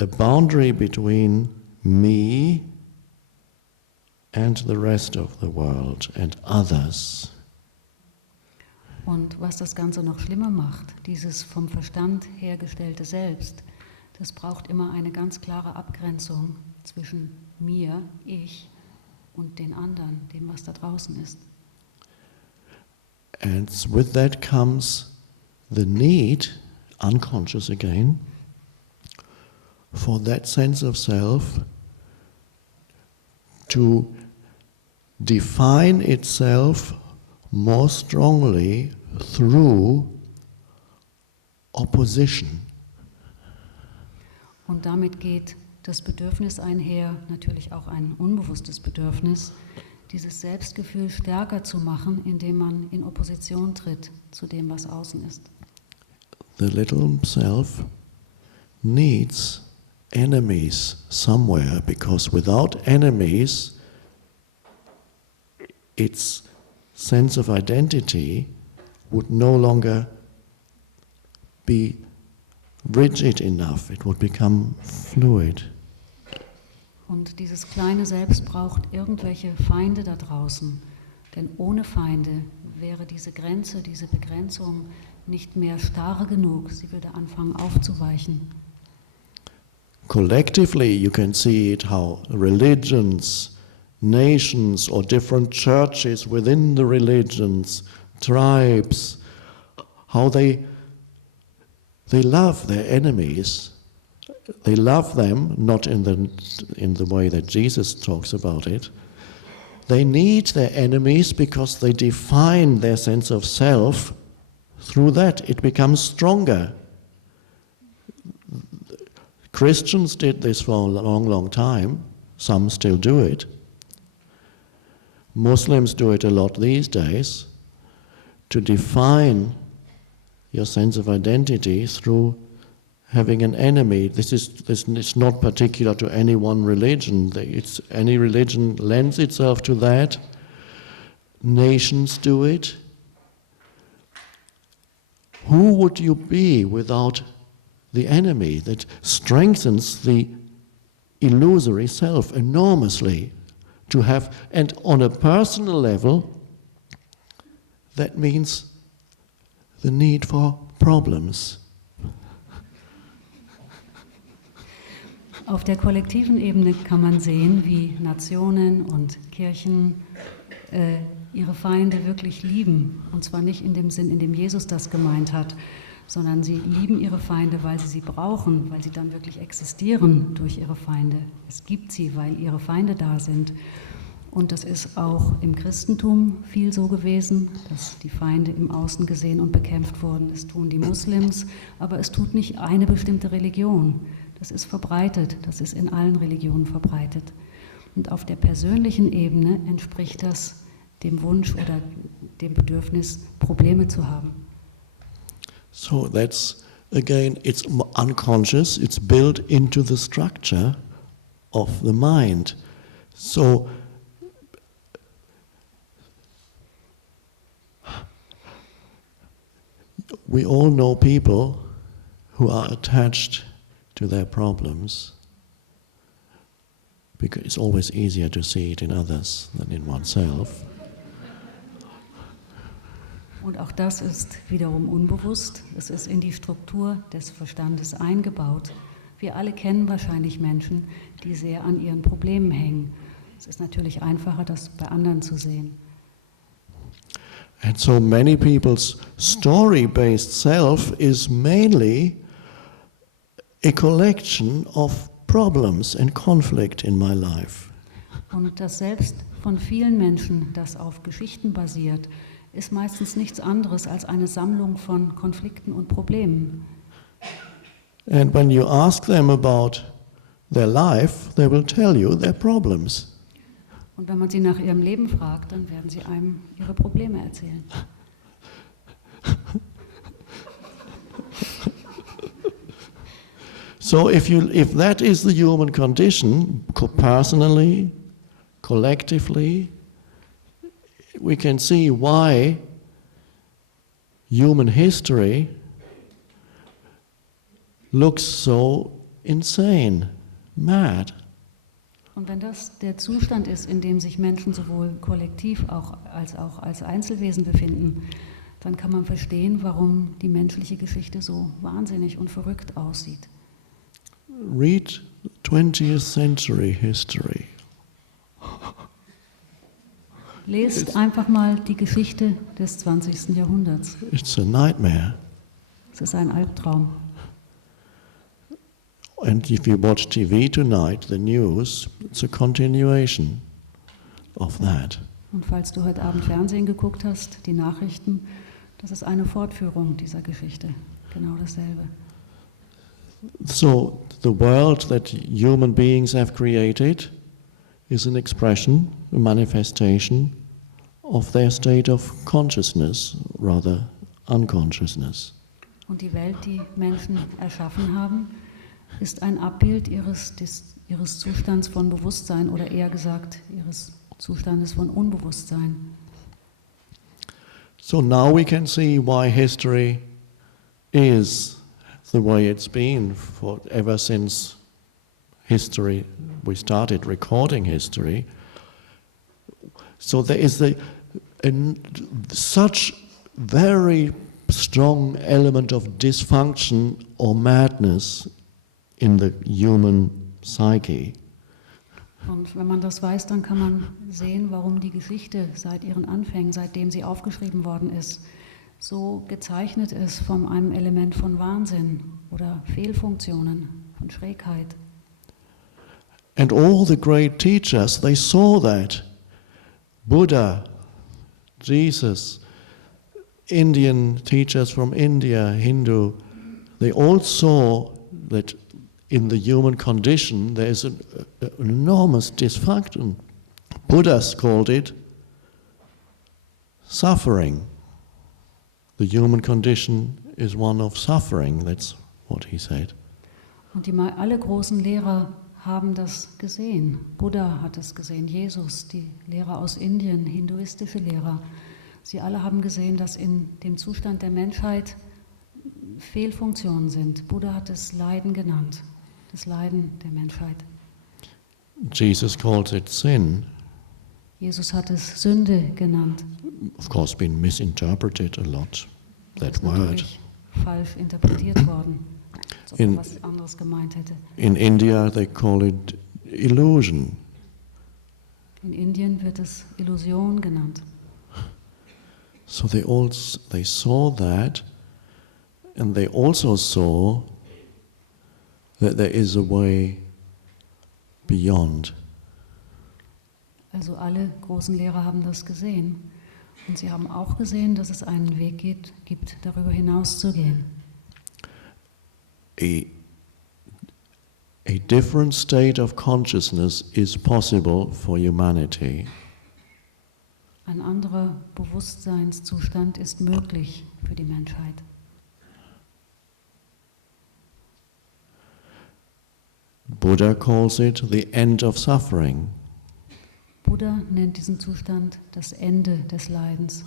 a boundary between me and the rest of the world and others. Und was das Ganze noch schlimmer macht, dieses vom Verstand hergestellte Selbst, das braucht immer eine ganz klare Abgrenzung zwischen mir, ich und den anderen, dem, was da draußen ist. And with that comes the need, unconscious again, for that sense of self to define itself more strongly through opposition. Und damit geht das Bedürfnis einher, natürlich auch ein unbewusstes Bedürfnis, dieses Selbstgefühl stärker zu machen, indem man in Opposition tritt zu dem, was außen ist. The little self needs enemies somewhere, because without enemies, its sense of identity would no longer be rigid enough, it would become fluid. Und dieses kleine Selbst braucht irgendwelche Feinde da draußen, denn ohne Feinde wäre diese Grenze, diese Begrenzung nicht mehr starr genug, sie würde anfangen aufzuweichen. Collectively you can see it how religions, nations or different churches within the religions, tribes, how they love their enemies. They love them not in the way that Jesus talks about it. They need their enemies because they define their sense of self. Through that it becomes stronger. Christians did this for a long, long time. Some still do it. Muslims do it a lot these days. To define your sense of identity through having an enemy. This is not particular to any one religion. Any religion lends itself to that. Nations do it. Who would you be without the enemy that strengthens the illusory self enormously to have? And on a personal level, that means the need for problems. Auf der kollektiven Ebene kann man sehen, wie Nationen und Kirchen ihre Feinde wirklich lieben. Und zwar nicht in dem Sinn, in dem Jesus das gemeint hat, sondern sie lieben ihre Feinde, weil sie brauchen, weil sie dann wirklich existieren durch ihre Feinde. Es gibt sie, weil ihre Feinde da sind. Und das ist auch im Christentum viel so gewesen, dass die Feinde im Außen gesehen und bekämpft wurden. Es tun die Muslims, aber es tut nicht eine bestimmte Religion. Das ist verbreitet, das ist in allen Religionen verbreitet. Und auf der persönlichen Ebene entspricht das dem Wunsch oder dem Bedürfnis, Probleme zu haben. So that's, again, it's unconscious, it's built into the structure of the mind. So we all know people who are attached to their problems, because it's always easier to see it in others than in oneself. Und auch das ist wiederum unbewusst. Es ist in die Struktur des Verstandes eingebaut. Wir alle kennen wahrscheinlich Menschen, die sehr an ihren Problemen hängen. Es ist natürlich einfacher, das bei anderen zu sehen. And so many people's story-based self is mainly a collection of problems and conflict in my life. Und das Selbst von vielen Menschen, das auf Geschichten basiert, ist meistens nichts anderes als eine Sammlung von Konflikten und Problemen. And when you ask them about their life, they will tell you their problems. Und wenn man sie nach ihrem Leben fragt, dann werden sie einem ihre Probleme erzählen. So if that is the human condition, personally, collectively, we can see why human history looks so insane, mad. Und wenn das der Zustand ist, in dem sich Menschen sowohl kollektiv auch als Einzelwesen befinden, dann kann man verstehen, warum die menschliche Geschichte so wahnsinnig und verrückt aussieht. Read 20th century history. Lest einfach mal die Geschichte des 20. Jahrhunderts. It's a nightmare. Es ist ein Albtraum. And if you watch TV tonight, the news, it's a continuation of that. Und falls du heute Abend Fernsehen geguckt hast, die Nachrichten, das ist eine Fortführung dieser Geschichte. Genau dasselbe. So the world that human beings have created is an expression, a manifestation of their state of consciousness, rather unconsciousness. Und die Welt, die Menschen erschaffen haben, ist ein Abbild ihres Zustands von Bewusstsein oder eher gesagt ihres Zustandes von Unbewusstsein. So now we can see why history is the way it's been for ever since history, we started recording history. So there is such very strong element of dysfunction or madness in the human psyche. Und wenn man das weiß, dann kann man sehen, warum die Geschichte seit ihren Anfängen, seitdem sie aufgeschrieben worden ist, so gezeichnet ist von einem Element von Wahnsinn oder Fehlfunktionen, von Schrägheit. And all the great teachers, they saw that. Buddha, Jesus, Indian teachers from India, Hindu, they all saw that in the human condition there is an enormous dysfunction. Buddhas called it suffering. The human condition is one of suffering, that's what he said. Und alle großen Lehrer haben das gesehen. Buddha hat es gesehen, Jesus, die Lehrer aus Indien, hinduistische Lehrer. Sie alle haben gesehen, dass in dem Zustand der Menschheit Fehlfunktionen sind. Buddha hat es Leiden genannt, das Leiden der Menschheit. Jesus calls it sin. Jesus hat es Sünde genannt. Of course, been misinterpreted a lot, that word. Natürlich falsch interpretiert worden, als ob er was anderes gemeint hätte. In India, they call it illusion. In Indien wird es Illusion genannt. So they saw that, and they also saw that there is a way beyond. Also alle großen Lehrer haben das gesehen. Und sie haben auch gesehen, dass es einen Weg gibt, darüber hinaus zu gehen. a different state of consciousness is possible for humanity. Ein anderer Bewusstseinszustand ist möglich für die Menschheit. Buddha calls it the end of suffering. Buddha nennt diesen Zustand das Ende des Leidens.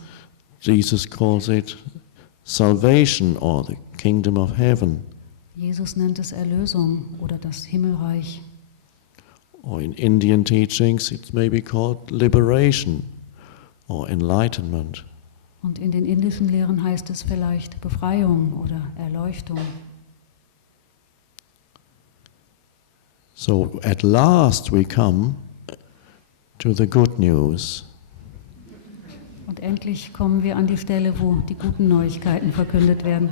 Jesus calls it salvation or the kingdom of heaven. Jesus nennt es Erlösung oder das Himmelreich. Or in Indian teachings it may be called liberation or enlightenment. Und in den indischen Lehren heißt es vielleicht Befreiung oder Erleuchtung. So at last we come to the good news. Und endlich kommen wir an die Stelle, wo die guten Neuigkeiten verkündet werden.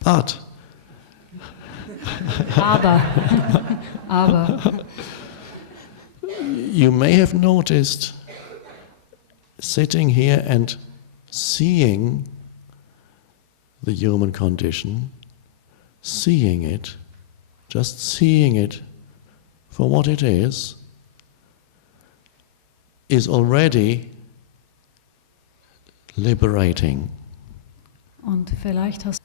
But aber you may have noticed sitting here and seeing the human condition, seeing it, just seeing it for what it is already liberating. Und vielleicht hast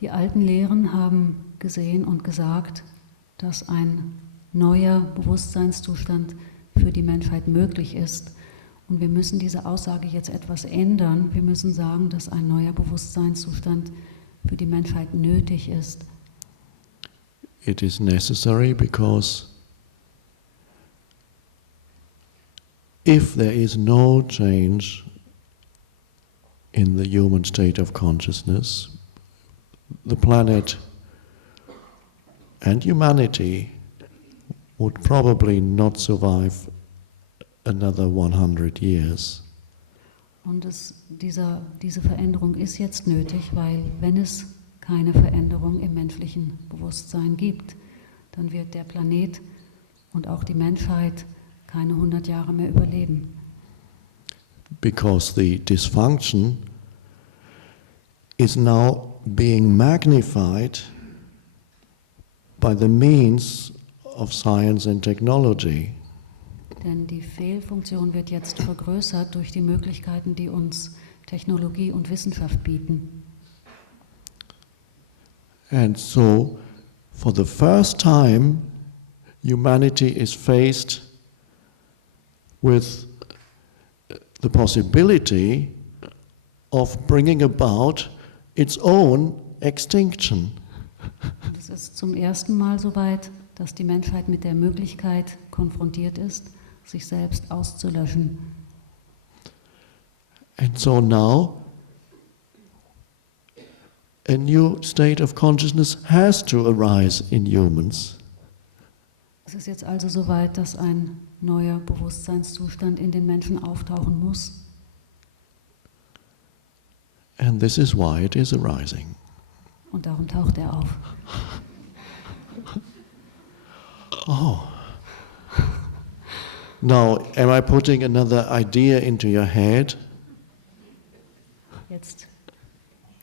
die alten Lehren haben gesehen und gesagt, dass ein neuer Bewusstseinszustand für die Menschheit möglich ist. Und wir müssen diese Aussage jetzt etwas ändern. Wir müssen sagen, dass ein neuer Bewusstseinszustand für die Menschheit nötig ist. It is necessary because if there is no change in the human state of consciousness, the planet and humanity would probably not survive another 100 years. Und diese Veränderung ist jetzt nötig, weil wenn es keine Veränderung im menschlichen Bewusstsein gibt, dann wird der Planet und auch die Menschheit keine 100 Jahre mehr überleben. Because the dysfunction is now being magnified by the means of science and technology. Denn die Fehlfunktion wird jetzt vergrößert durch die Möglichkeiten, die uns Technologie und Wissenschaft bieten. And so, for the first time, humanity is faced with the possibility of bringing about its own extinction. Und es ist zum ersten Mal so weit, dass die Menschheit mit der Möglichkeit konfrontiert ist, sich selbst auszulöschen. And so now, a new state of consciousness has to arise in humans. Es ist jetzt also so weit, dass ein neuer Bewusstseinszustand in den Menschen auftauchen muss. And this is why it is arising. Und darum taucht er auf. Oh. Now, am I putting another idea into your head? Jetzt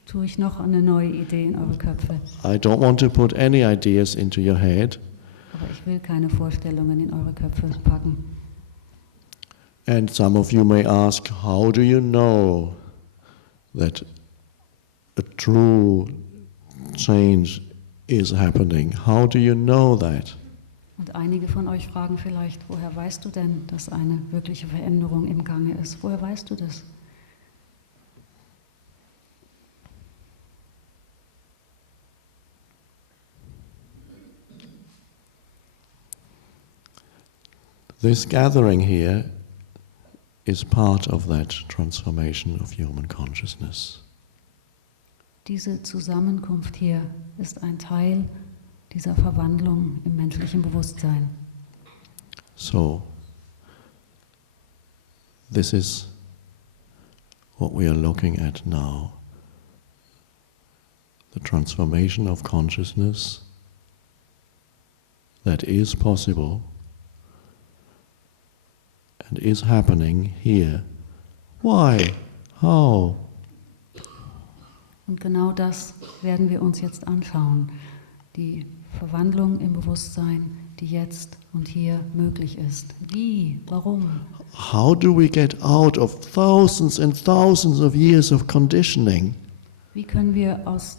tue ich noch eine neue Idee in eure Köpfe. I don't want to put any ideas into your head. Aber ich will keine Vorstellungen in eure Köpfe packen. And some of you may ask, how do you know that a true change is happening? How do you know that? Und einige von euch fragen vielleicht, woher weißt du denn, dass eine wirkliche Veränderung im Gange ist? Woher weißt du das? This gathering here is part of that transformation of human consciousness. Diese Zusammenkunft hier ist ein Teil dieser Verwandlung im menschlichen Bewusstsein. So, this is what we are looking at now. The transformation of consciousness that is possible and is happening here. Why? How? Und genau das werden wir uns jetzt anschauen. Die Verwandlung im Bewusstsein, die jetzt und hier möglich ist. Wie? Warum? How do we get out of thousands and thousands of years of conditioning? Wie können wir aus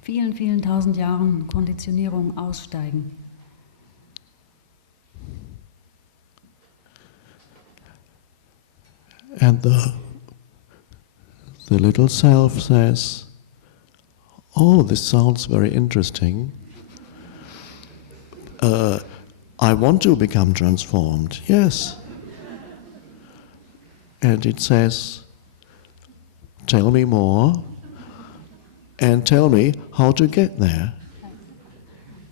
vielen, vielen tausend Jahren Konditionierung aussteigen? And the little self says, oh, this sounds very interesting. I want to become transformed, yes. And it says, tell me more and tell me how to get there.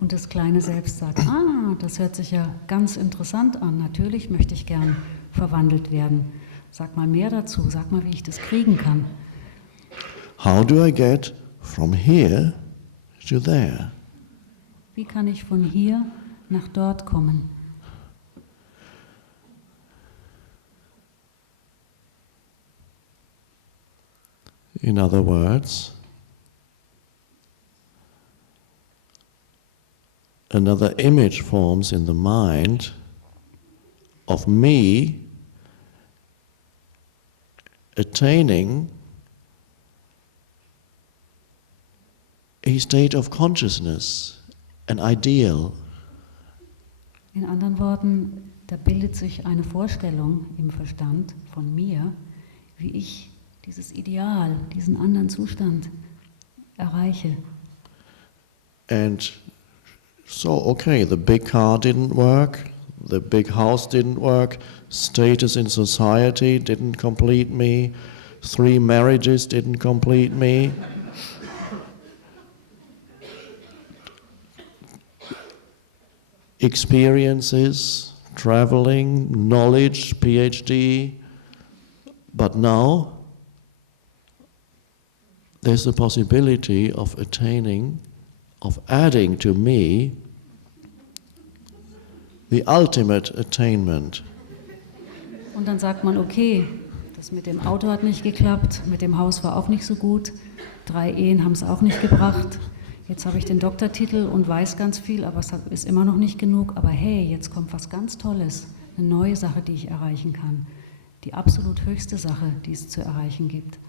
Und das kleine Selbst sagt, das hört sich ja ganz interessant an. Natürlich möchte ich gern verwandelt werden. Sag mal mehr dazu, sag mal, wie ich das kriegen kann. How do I get from here to there? Wie kann ich von hier nach dort kommen? In other words, another image forms in the mind of me attaining a state of consciousness, an ideal. In anderen Worten, da bildet sich eine Vorstellung im Verstand von mir, wie ich dieses Ideal, diesen anderen Zustand erreiche. And so, okay, the big car didn't work, the big house didn't work, status in society didn't complete me, 3 marriages didn't complete me. Experiences, traveling, knowledge, PhD, but now there's the possibility of attaining, of adding to me the ultimate attainment. Und dann sagt man, okay, das mit dem Auto hat nicht geklappt, mit dem Haus war auch nicht so gut, 3 Ehen haben es auch nicht gebracht, jetzt habe ich den Doktortitel und weiß ganz viel, aber es ist immer noch nicht genug, aber hey, jetzt kommt was ganz Tolles, eine neue Sache, die ich erreichen kann, die absolut höchste Sache, die es zu erreichen gibt.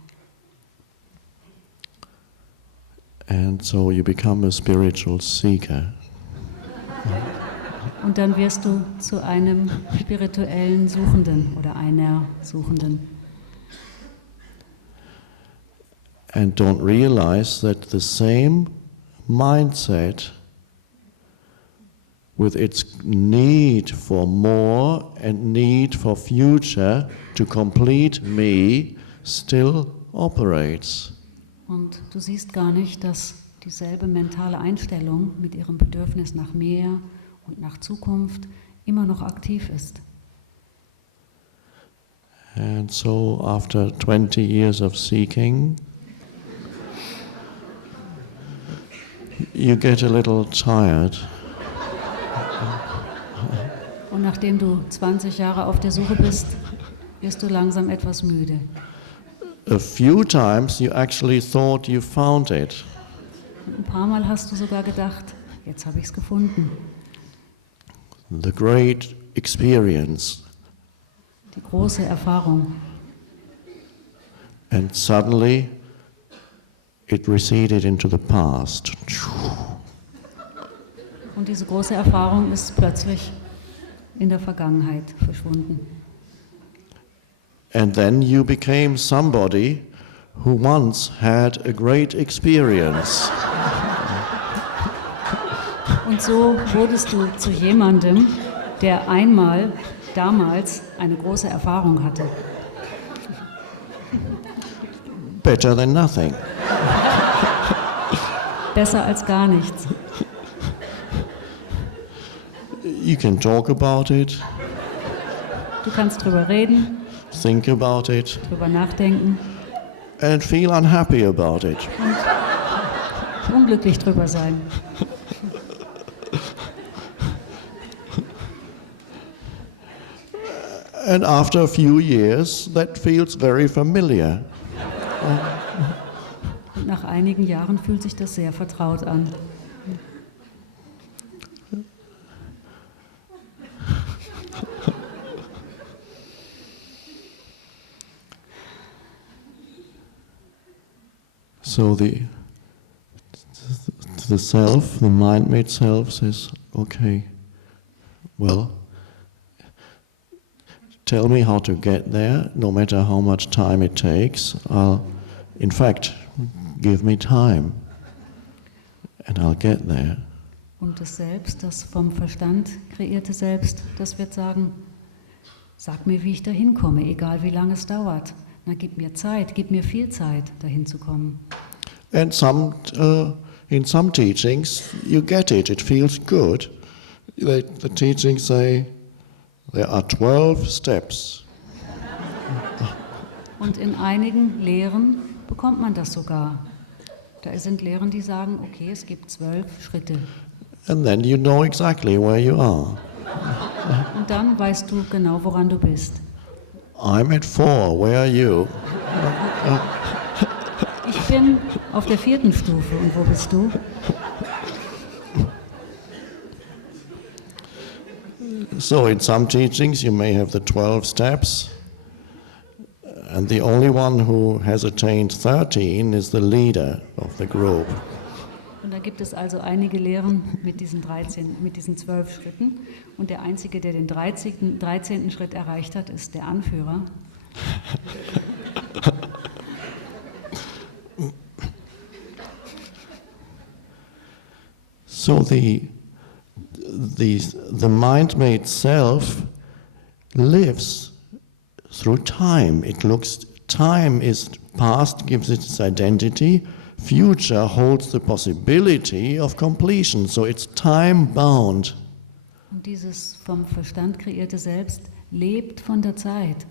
And so you become a spiritual seeker. Und dann wirst du zu einem spirituellen Suchenden oder einer Suchenden. And don't realize that the same mindset with its need for more and need for future to complete me still operates. Und du siehst gar nicht, dass dieselbe mentale Einstellung mit ihrem Bedürfnis nach mehr und nach Zukunft immer noch aktiv ist. And so after 20 years of seeking, you get a little tired. Und nachdem du 20 Jahre auf der Suche bist, wirst du langsam etwas müde. A few times you actually thought you found it. Und ein paar Mal hast du sogar gedacht, jetzt habe ich es gefunden. The great experience. Die große Erfahrung. And suddenly it receded into the past. Und diese große Erfahrung ist plötzlich in der Vergangenheit verschwunden. And then you became somebody who once had a great experience. Und so wurdest du zu jemandem, der einmal, damals, eine große Erfahrung hatte. Better than nothing. Besser als gar nichts. You can talk about it, Du kannst drüber reden, think about it, drüber nachdenken and feel unhappy about it. und unglücklich drüber sein. And after a few years, that feels very familiar. Und nach einigen Jahren fühlt sich das sehr vertraut an. So the self, the mind-made self says, okay, well, tell me how to get there, no matter how much time it takes. In fact, give me time and I'll get there. Und das Selbst, das vom Verstand kreierte Selbst, das wird sagen, sag mir, wie ich dahin komme, egal wie lange es dauert. Na, gib mir Zeit, gib mir viel Zeit, dahin zu kommen. And in some teachings, you get it. It feels good. The teachings say there are 12 steps. Und in einigen Lehren bekommt man das sogar. Da sind Lehren, die sagen, okay, es gibt 12 Schritte. And then you know exactly where you are. Und dann weißt du genau, woran du bist. I'm at 4. Where are you? Ich bin auf der 4. Stufe. Und wo bist du? So in some teachings you may have the 12 steps, and the only one who has attained 13 is the leader of the group. Und da gibt es also einige Lehren mit diesen 12 Schritten. Und der Einzige, der den 13. Schritt erreicht hat, ist der Anführer. So the mind-made self lives through time. It looks, time is past, gives it its identity. Future holds the possibility of completion, so it's time-bound. Und dieses vom Verstand kreierte Selbst lebt von der Zeit.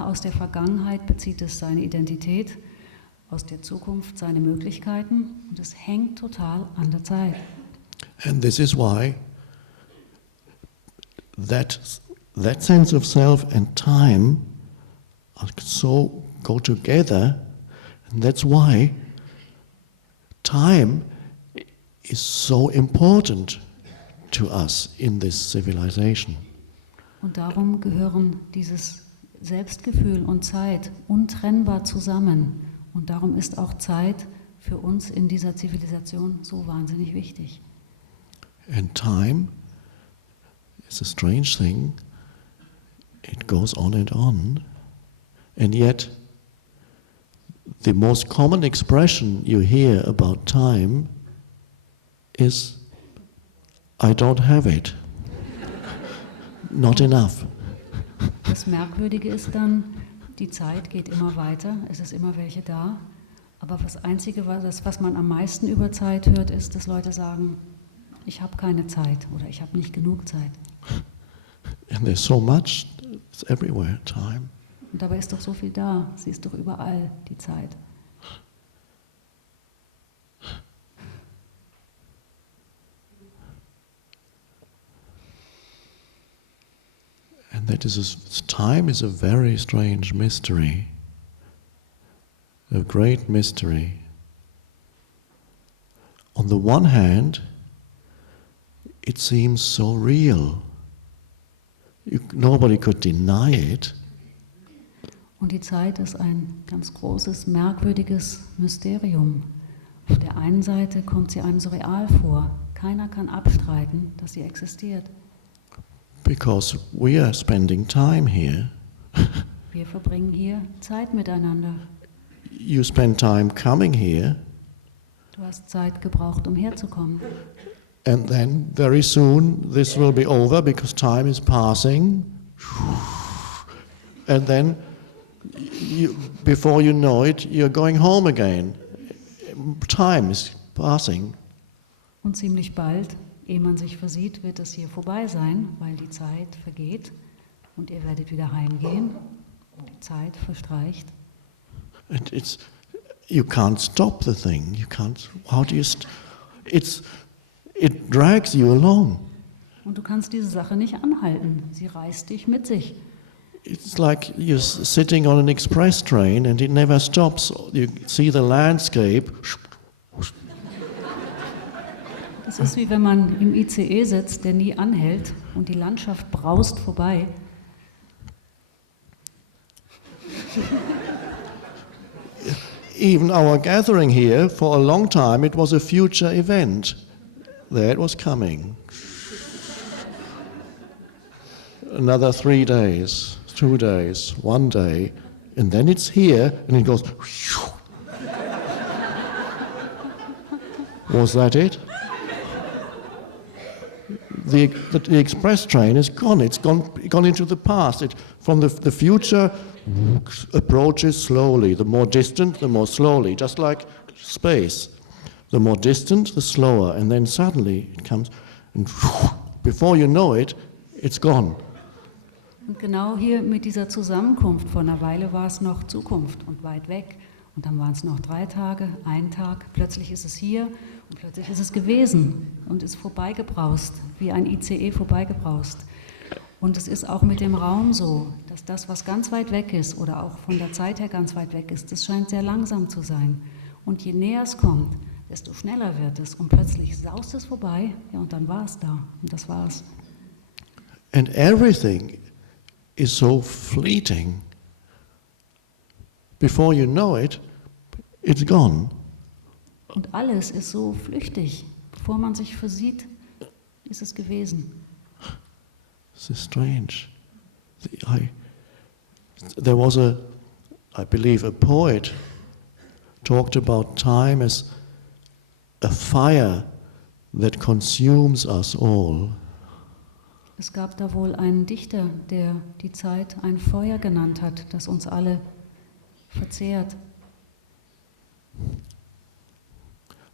Aus der Vergangenheit bezieht es seine Identität, aus der Zukunft seine Möglichkeiten und es hängt total an der Zeit. And this is why that sense of self and time so go together, and that's why time is so important to us in this civilization. Und darum gehören dieses Selbstgefühl und Zeit untrennbar zusammen. Und darum ist auch Zeit für uns in dieser Zivilisation so wahnsinnig wichtig. And time is a strange thing. It goes on. And yet, the most common expression you hear about time is, I don't have it. Not enough. Das Merkwürdige ist dann, die Zeit geht immer weiter, es ist immer welche da, aber das Einzige, was man am meisten über Zeit hört, ist, dass Leute sagen, ich habe keine Zeit oder ich habe nicht genug Zeit. And there's so much, it's everywhere, time. Und dabei ist doch so viel da, sie ist doch überall, die Zeit. And time is a very strange mystery, a great mystery. On the one hand, it seems so real. Nobody could deny it. Und die Zeit ist ein ganz großes, merkwürdiges Mysterium. Auf der einen Seite kommt sie einem so real vor. Keiner kann abstreiten, dass sie existiert. Because we are spending time here. Wir verbringen hier Zeit miteinander. You spend time coming here. Du hast Zeit gebraucht, um herzukommen. And then very soon this will be over because time is passing. And then before you know it, you're going home again. Time is passing. Und ziemlich bald, ehe man sich versieht, wird es hier vorbei sein, weil die Zeit vergeht und ihr werdet wieder heimgehen. Die Zeit verstreicht. And you can't stop the thing. You can't. How do you? It drags you along. Und du kannst diese Sache nicht anhalten. Sie reißt dich mit sich. it's like you're sitting on an express train and it never stops. You see the landscape. Es ist wie wenn man im ICE sitzt, der nie anhält und die Landschaft braust vorbei. Even our gathering here, for a long time, it was a future event. There it was coming. Another 3 days, 2 days, 1 day, and then it's here, and it goes. Was that it? The express train is gone. It's gone into the past. From the future approaches slowly. The more distant, the more slowly. Just like space. The more distant, the slower. And then suddenly it comes, and before you know it, it's gone. Und genau hier mit dieser Zusammenkunft, vor einer Weile war es noch Zukunft und weit weg. Und dann waren es noch 3 Tage, 1 Tag, plötzlich ist es hier und plötzlich ist es gewesen und ist vorbeigebraust, wie ein ICE vorbeigebraust. Und es ist auch mit dem Raum so, dass das, was ganz weit weg ist oder auch von der Zeit her ganz weit weg ist, das scheint sehr langsam zu sein. Und je näher es kommt, desto schneller wird es und plötzlich saust es vorbei, ja, und dann war es da und das war's. And everything is so fleeting. Before you know it, it's gone. Und alles ist so flüchtig. Bevor man sich versieht, ist es gewesen. This is strange. There was I believe, a poet talked about time as a fire that consumes us all. Es gab da wohl einen Dichter, der die Zeit ein Feuer genannt hat, das uns alle verzehrt.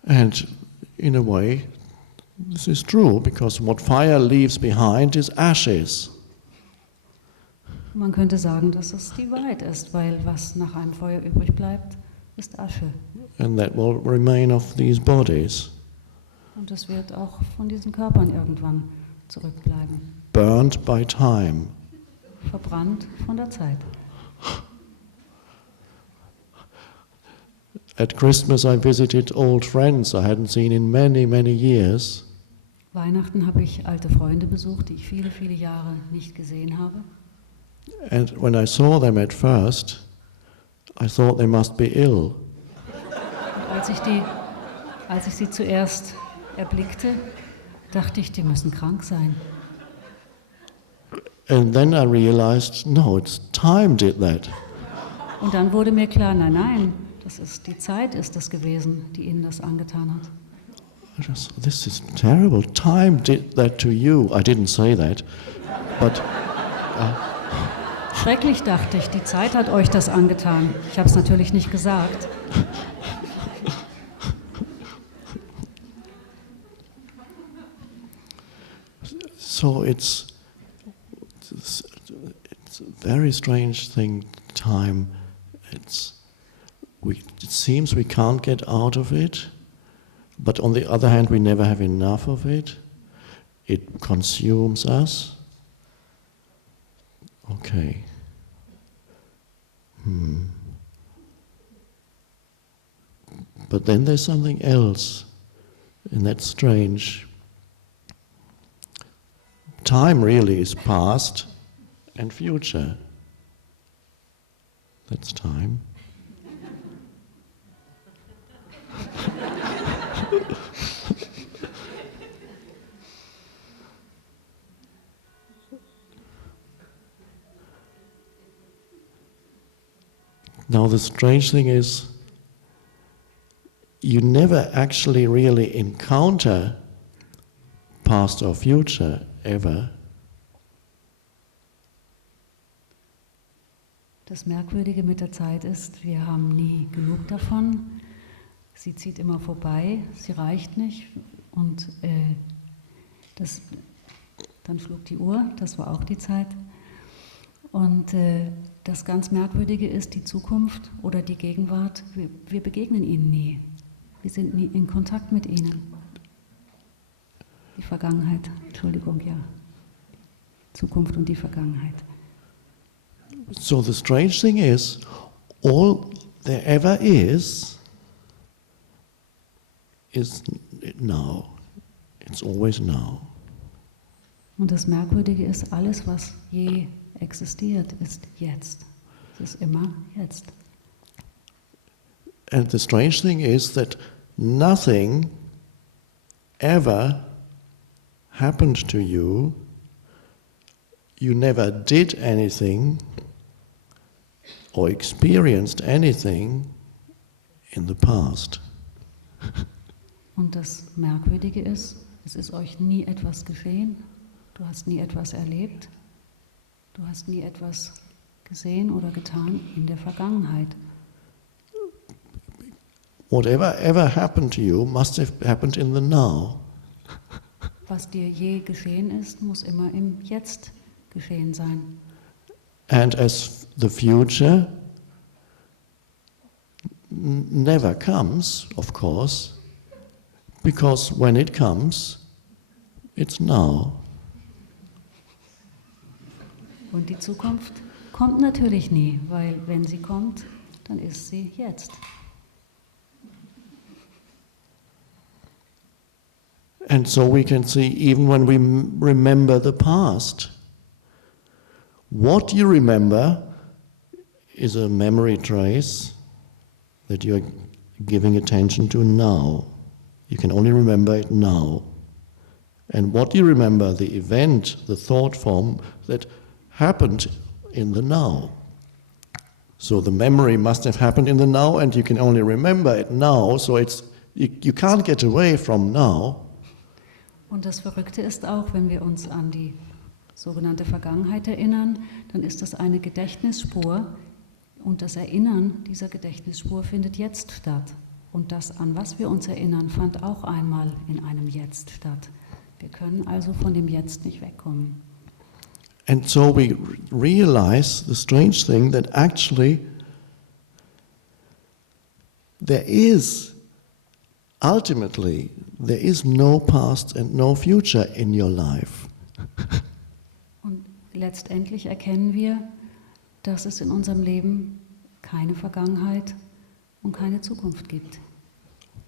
And in a way, this is true, because what fire leaves behind is ashes. Man könnte sagen, dass es die Wahrheit ist, weil was nach einem Feuer übrig bleibt, ist Asche. And that will remain of these bodies. Und es wird auch von diesen Körpern irgendwann zurückbleiben. Burned by time. Verbrannt von der Zeit. At Christmas I visited old friends I hadn't seen in many, many years. Weihnachten habe ich alte Freunde besucht, die ich viele, viele Jahre nicht gesehen habe. And when I saw them at first, I thought they must be ill. Und als ich sie zuerst erblickte, dachte ich, die müssen krank sein. And then I realized, no, it's time did that. Und dann wurde mir klar, nein, die Zeit ist es gewesen, die ihnen das angetan hat. This is terrible. Time did that to you. I didn't say that, but schrecklich, dachte ich, die Zeit hat euch das angetan. Ich habe es natürlich nicht gesagt. So it's a very strange thing, time. It seems we can't get out of it, but on the other hand, we never have enough of it. It consumes us. Okay. But then there's something else, and that's strange. Time really is past and future. That's time. Now the strange thing is, you never actually really encounter past or future ever. Das Merkwürdige mit der Zeit ist, wir haben nie genug davon. Sie zieht immer vorbei, sie reicht nicht und dann flog die Uhr, das war auch die Zeit. Und das ganz Merkwürdige ist, die Zukunft oder die Gegenwart, wir begegnen ihnen nie. Wir sind nie in Kontakt mit ihnen. Die Vergangenheit, Entschuldigung, ja. Zukunft und die Vergangenheit. So the strange thing is, all there ever is now. It's always now. Und das Merkwürdige ist, alles, was je existiert, ist jetzt. Es ist immer jetzt. And the strange thing is that nothing ever happened to you. You never did anything or experienced anything in the past. Und das Merkwürdige ist, es ist euch nie etwas geschehen, du hast nie etwas erlebt, du hast nie etwas gesehen oder getan in der Vergangenheit. Whatever ever happened to you must have happened in the now. Was dir je geschehen ist, muss immer im Jetzt geschehen sein. And as the future never comes, of course, because when it comes, it's now. Und die Zukunft kommt natürlich nie, weil wenn sie kommt, dann ist sie jetzt. And so we can see, even when we remember the past, what you remember is a memory trace that you're giving attention to now. You can only remember it now. And what you remember, the event, the thought form that happened in the now. So the memory must have happened in the now, and you can only remember it now, so you can't get away from now. Und das Verrückte ist auch, wenn wir uns an die sogenannte Vergangenheit erinnern, dann ist das eine Gedächtnisspur und das Erinnern dieser Gedächtnisspur findet jetzt statt. Und das, an was wir uns erinnern, fand auch einmal in einem Jetzt statt. Wir können also von dem Jetzt nicht wegkommen. And so we realize the strange thing that actually ultimately, there is no past and no future in your life. Und letztendlich erkennen wir, dass es in unserem Leben keine Vergangenheit und keine Zukunft gibt.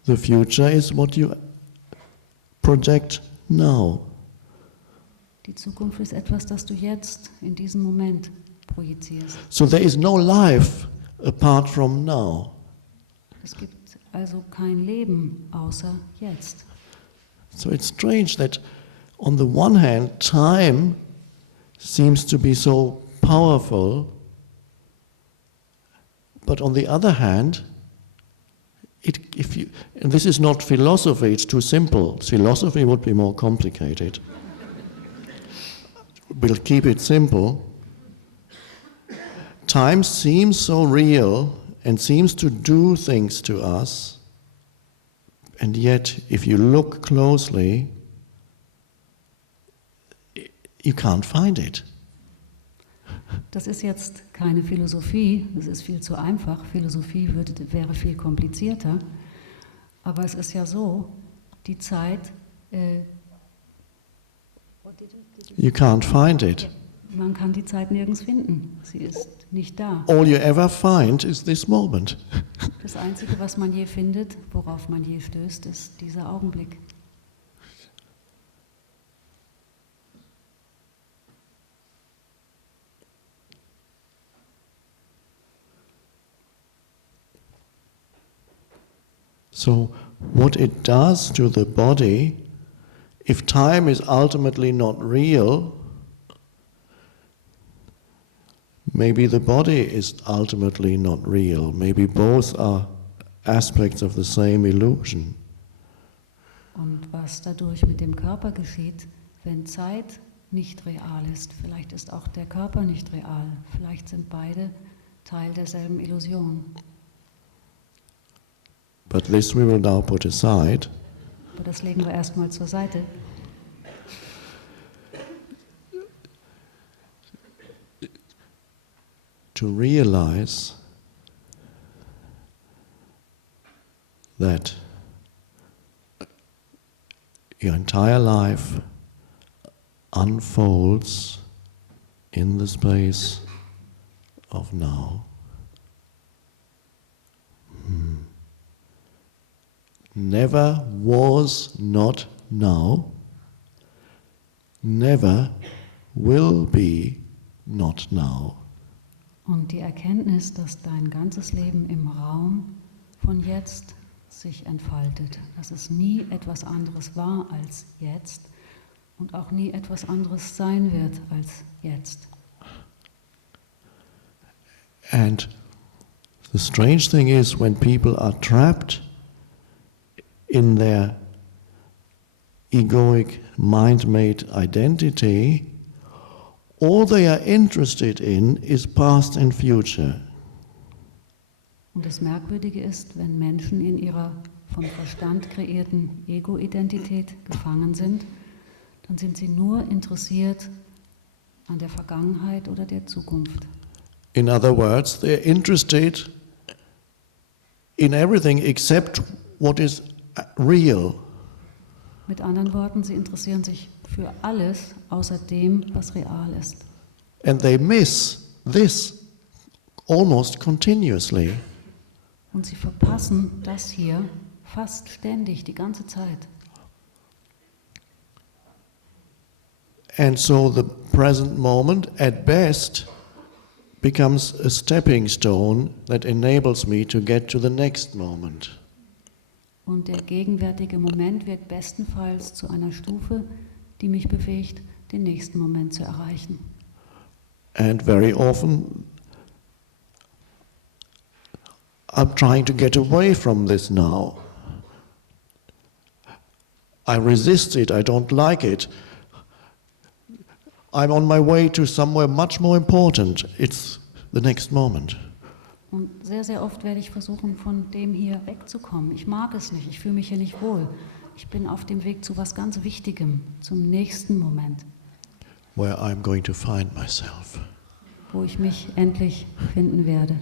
The future is what you project now. Die Zukunft ist etwas, das du jetzt in diesem Moment projizierst. So there is no life apart from now. Es gibt also kein Leben außer jetzt. So it's strange that on the one hand time seems to be so powerful, but on the other hand, and this is not philosophy, it's too simple. Philosophy would be more complicated. We'll keep it simple. Time seems so real and seems to do things to us, and yet if you look closely, you can't find it. Das ist jetzt keine Philosophie, das ist viel zu einfach. Philosophie wäre viel komplizierter. Aber es ist ja so, die Zeit... You can't find it. Man kann die Zeit nirgends finden. Sie ist nicht da. All you ever find is this moment. Das Einzige, was man je findet, worauf man je stößt, ist dieser Augenblick. So, what it does to the body, if time is ultimately not real, maybe the body is ultimately not real. Maybe both are aspects of the same illusion. Und was dadurch mit dem Körper geschieht, wenn Zeit nicht real ist, vielleicht ist auch der Körper nicht real, vielleicht sind beide Teil derselben Illusion. But this we will now put aside. Aber das legen wir erstmal zur Seite. To realize that your entire life unfolds in the space of now. Never was not now, never will be not now. Und die Erkenntnis, dass dein ganzes Leben im Raum von jetzt sich entfaltet, dass es nie etwas anderes war als jetzt und auch nie etwas anderes sein wird als jetzt. And the strange thing is, when people are trapped in their egoic, mind-made identity, all they are interested in is past and future. Und das Merkwürdige ist, wenn Menschen in ihrer vom Verstand kreierten Ego-Identität gefangen sind, dann sind sie nur interessiert an der Vergangenheit oder der Zukunft. In other words, they're interested in everything except what is real. Mit anderen Worten, sie interessieren sich für alles außer dem, was real ist. And they miss this almost continuously. Und sie verpassen das hier fast ständig, die ganze Zeit. And so the present moment, at best, becomes a stepping stone that enables me to get to the next moment. Und der gegenwärtige Moment wird bestenfalls zu einer Stufe, die mich befähigt, den nächsten Moment zu erreichen. And very often I'm trying to get away from this now. I resist it, I don't like it. I'm on my way to somewhere much more important. It's the next moment. Und sehr, sehr oft werde ich versuchen, von dem hier wegzukommen. Ich mag es nicht, ich fühle mich hier nicht wohl. Ich bin auf dem Weg zu was ganz Wichtigem, zum nächsten Moment, Where I'm going to find myself. wo ich mich endlich finden werde.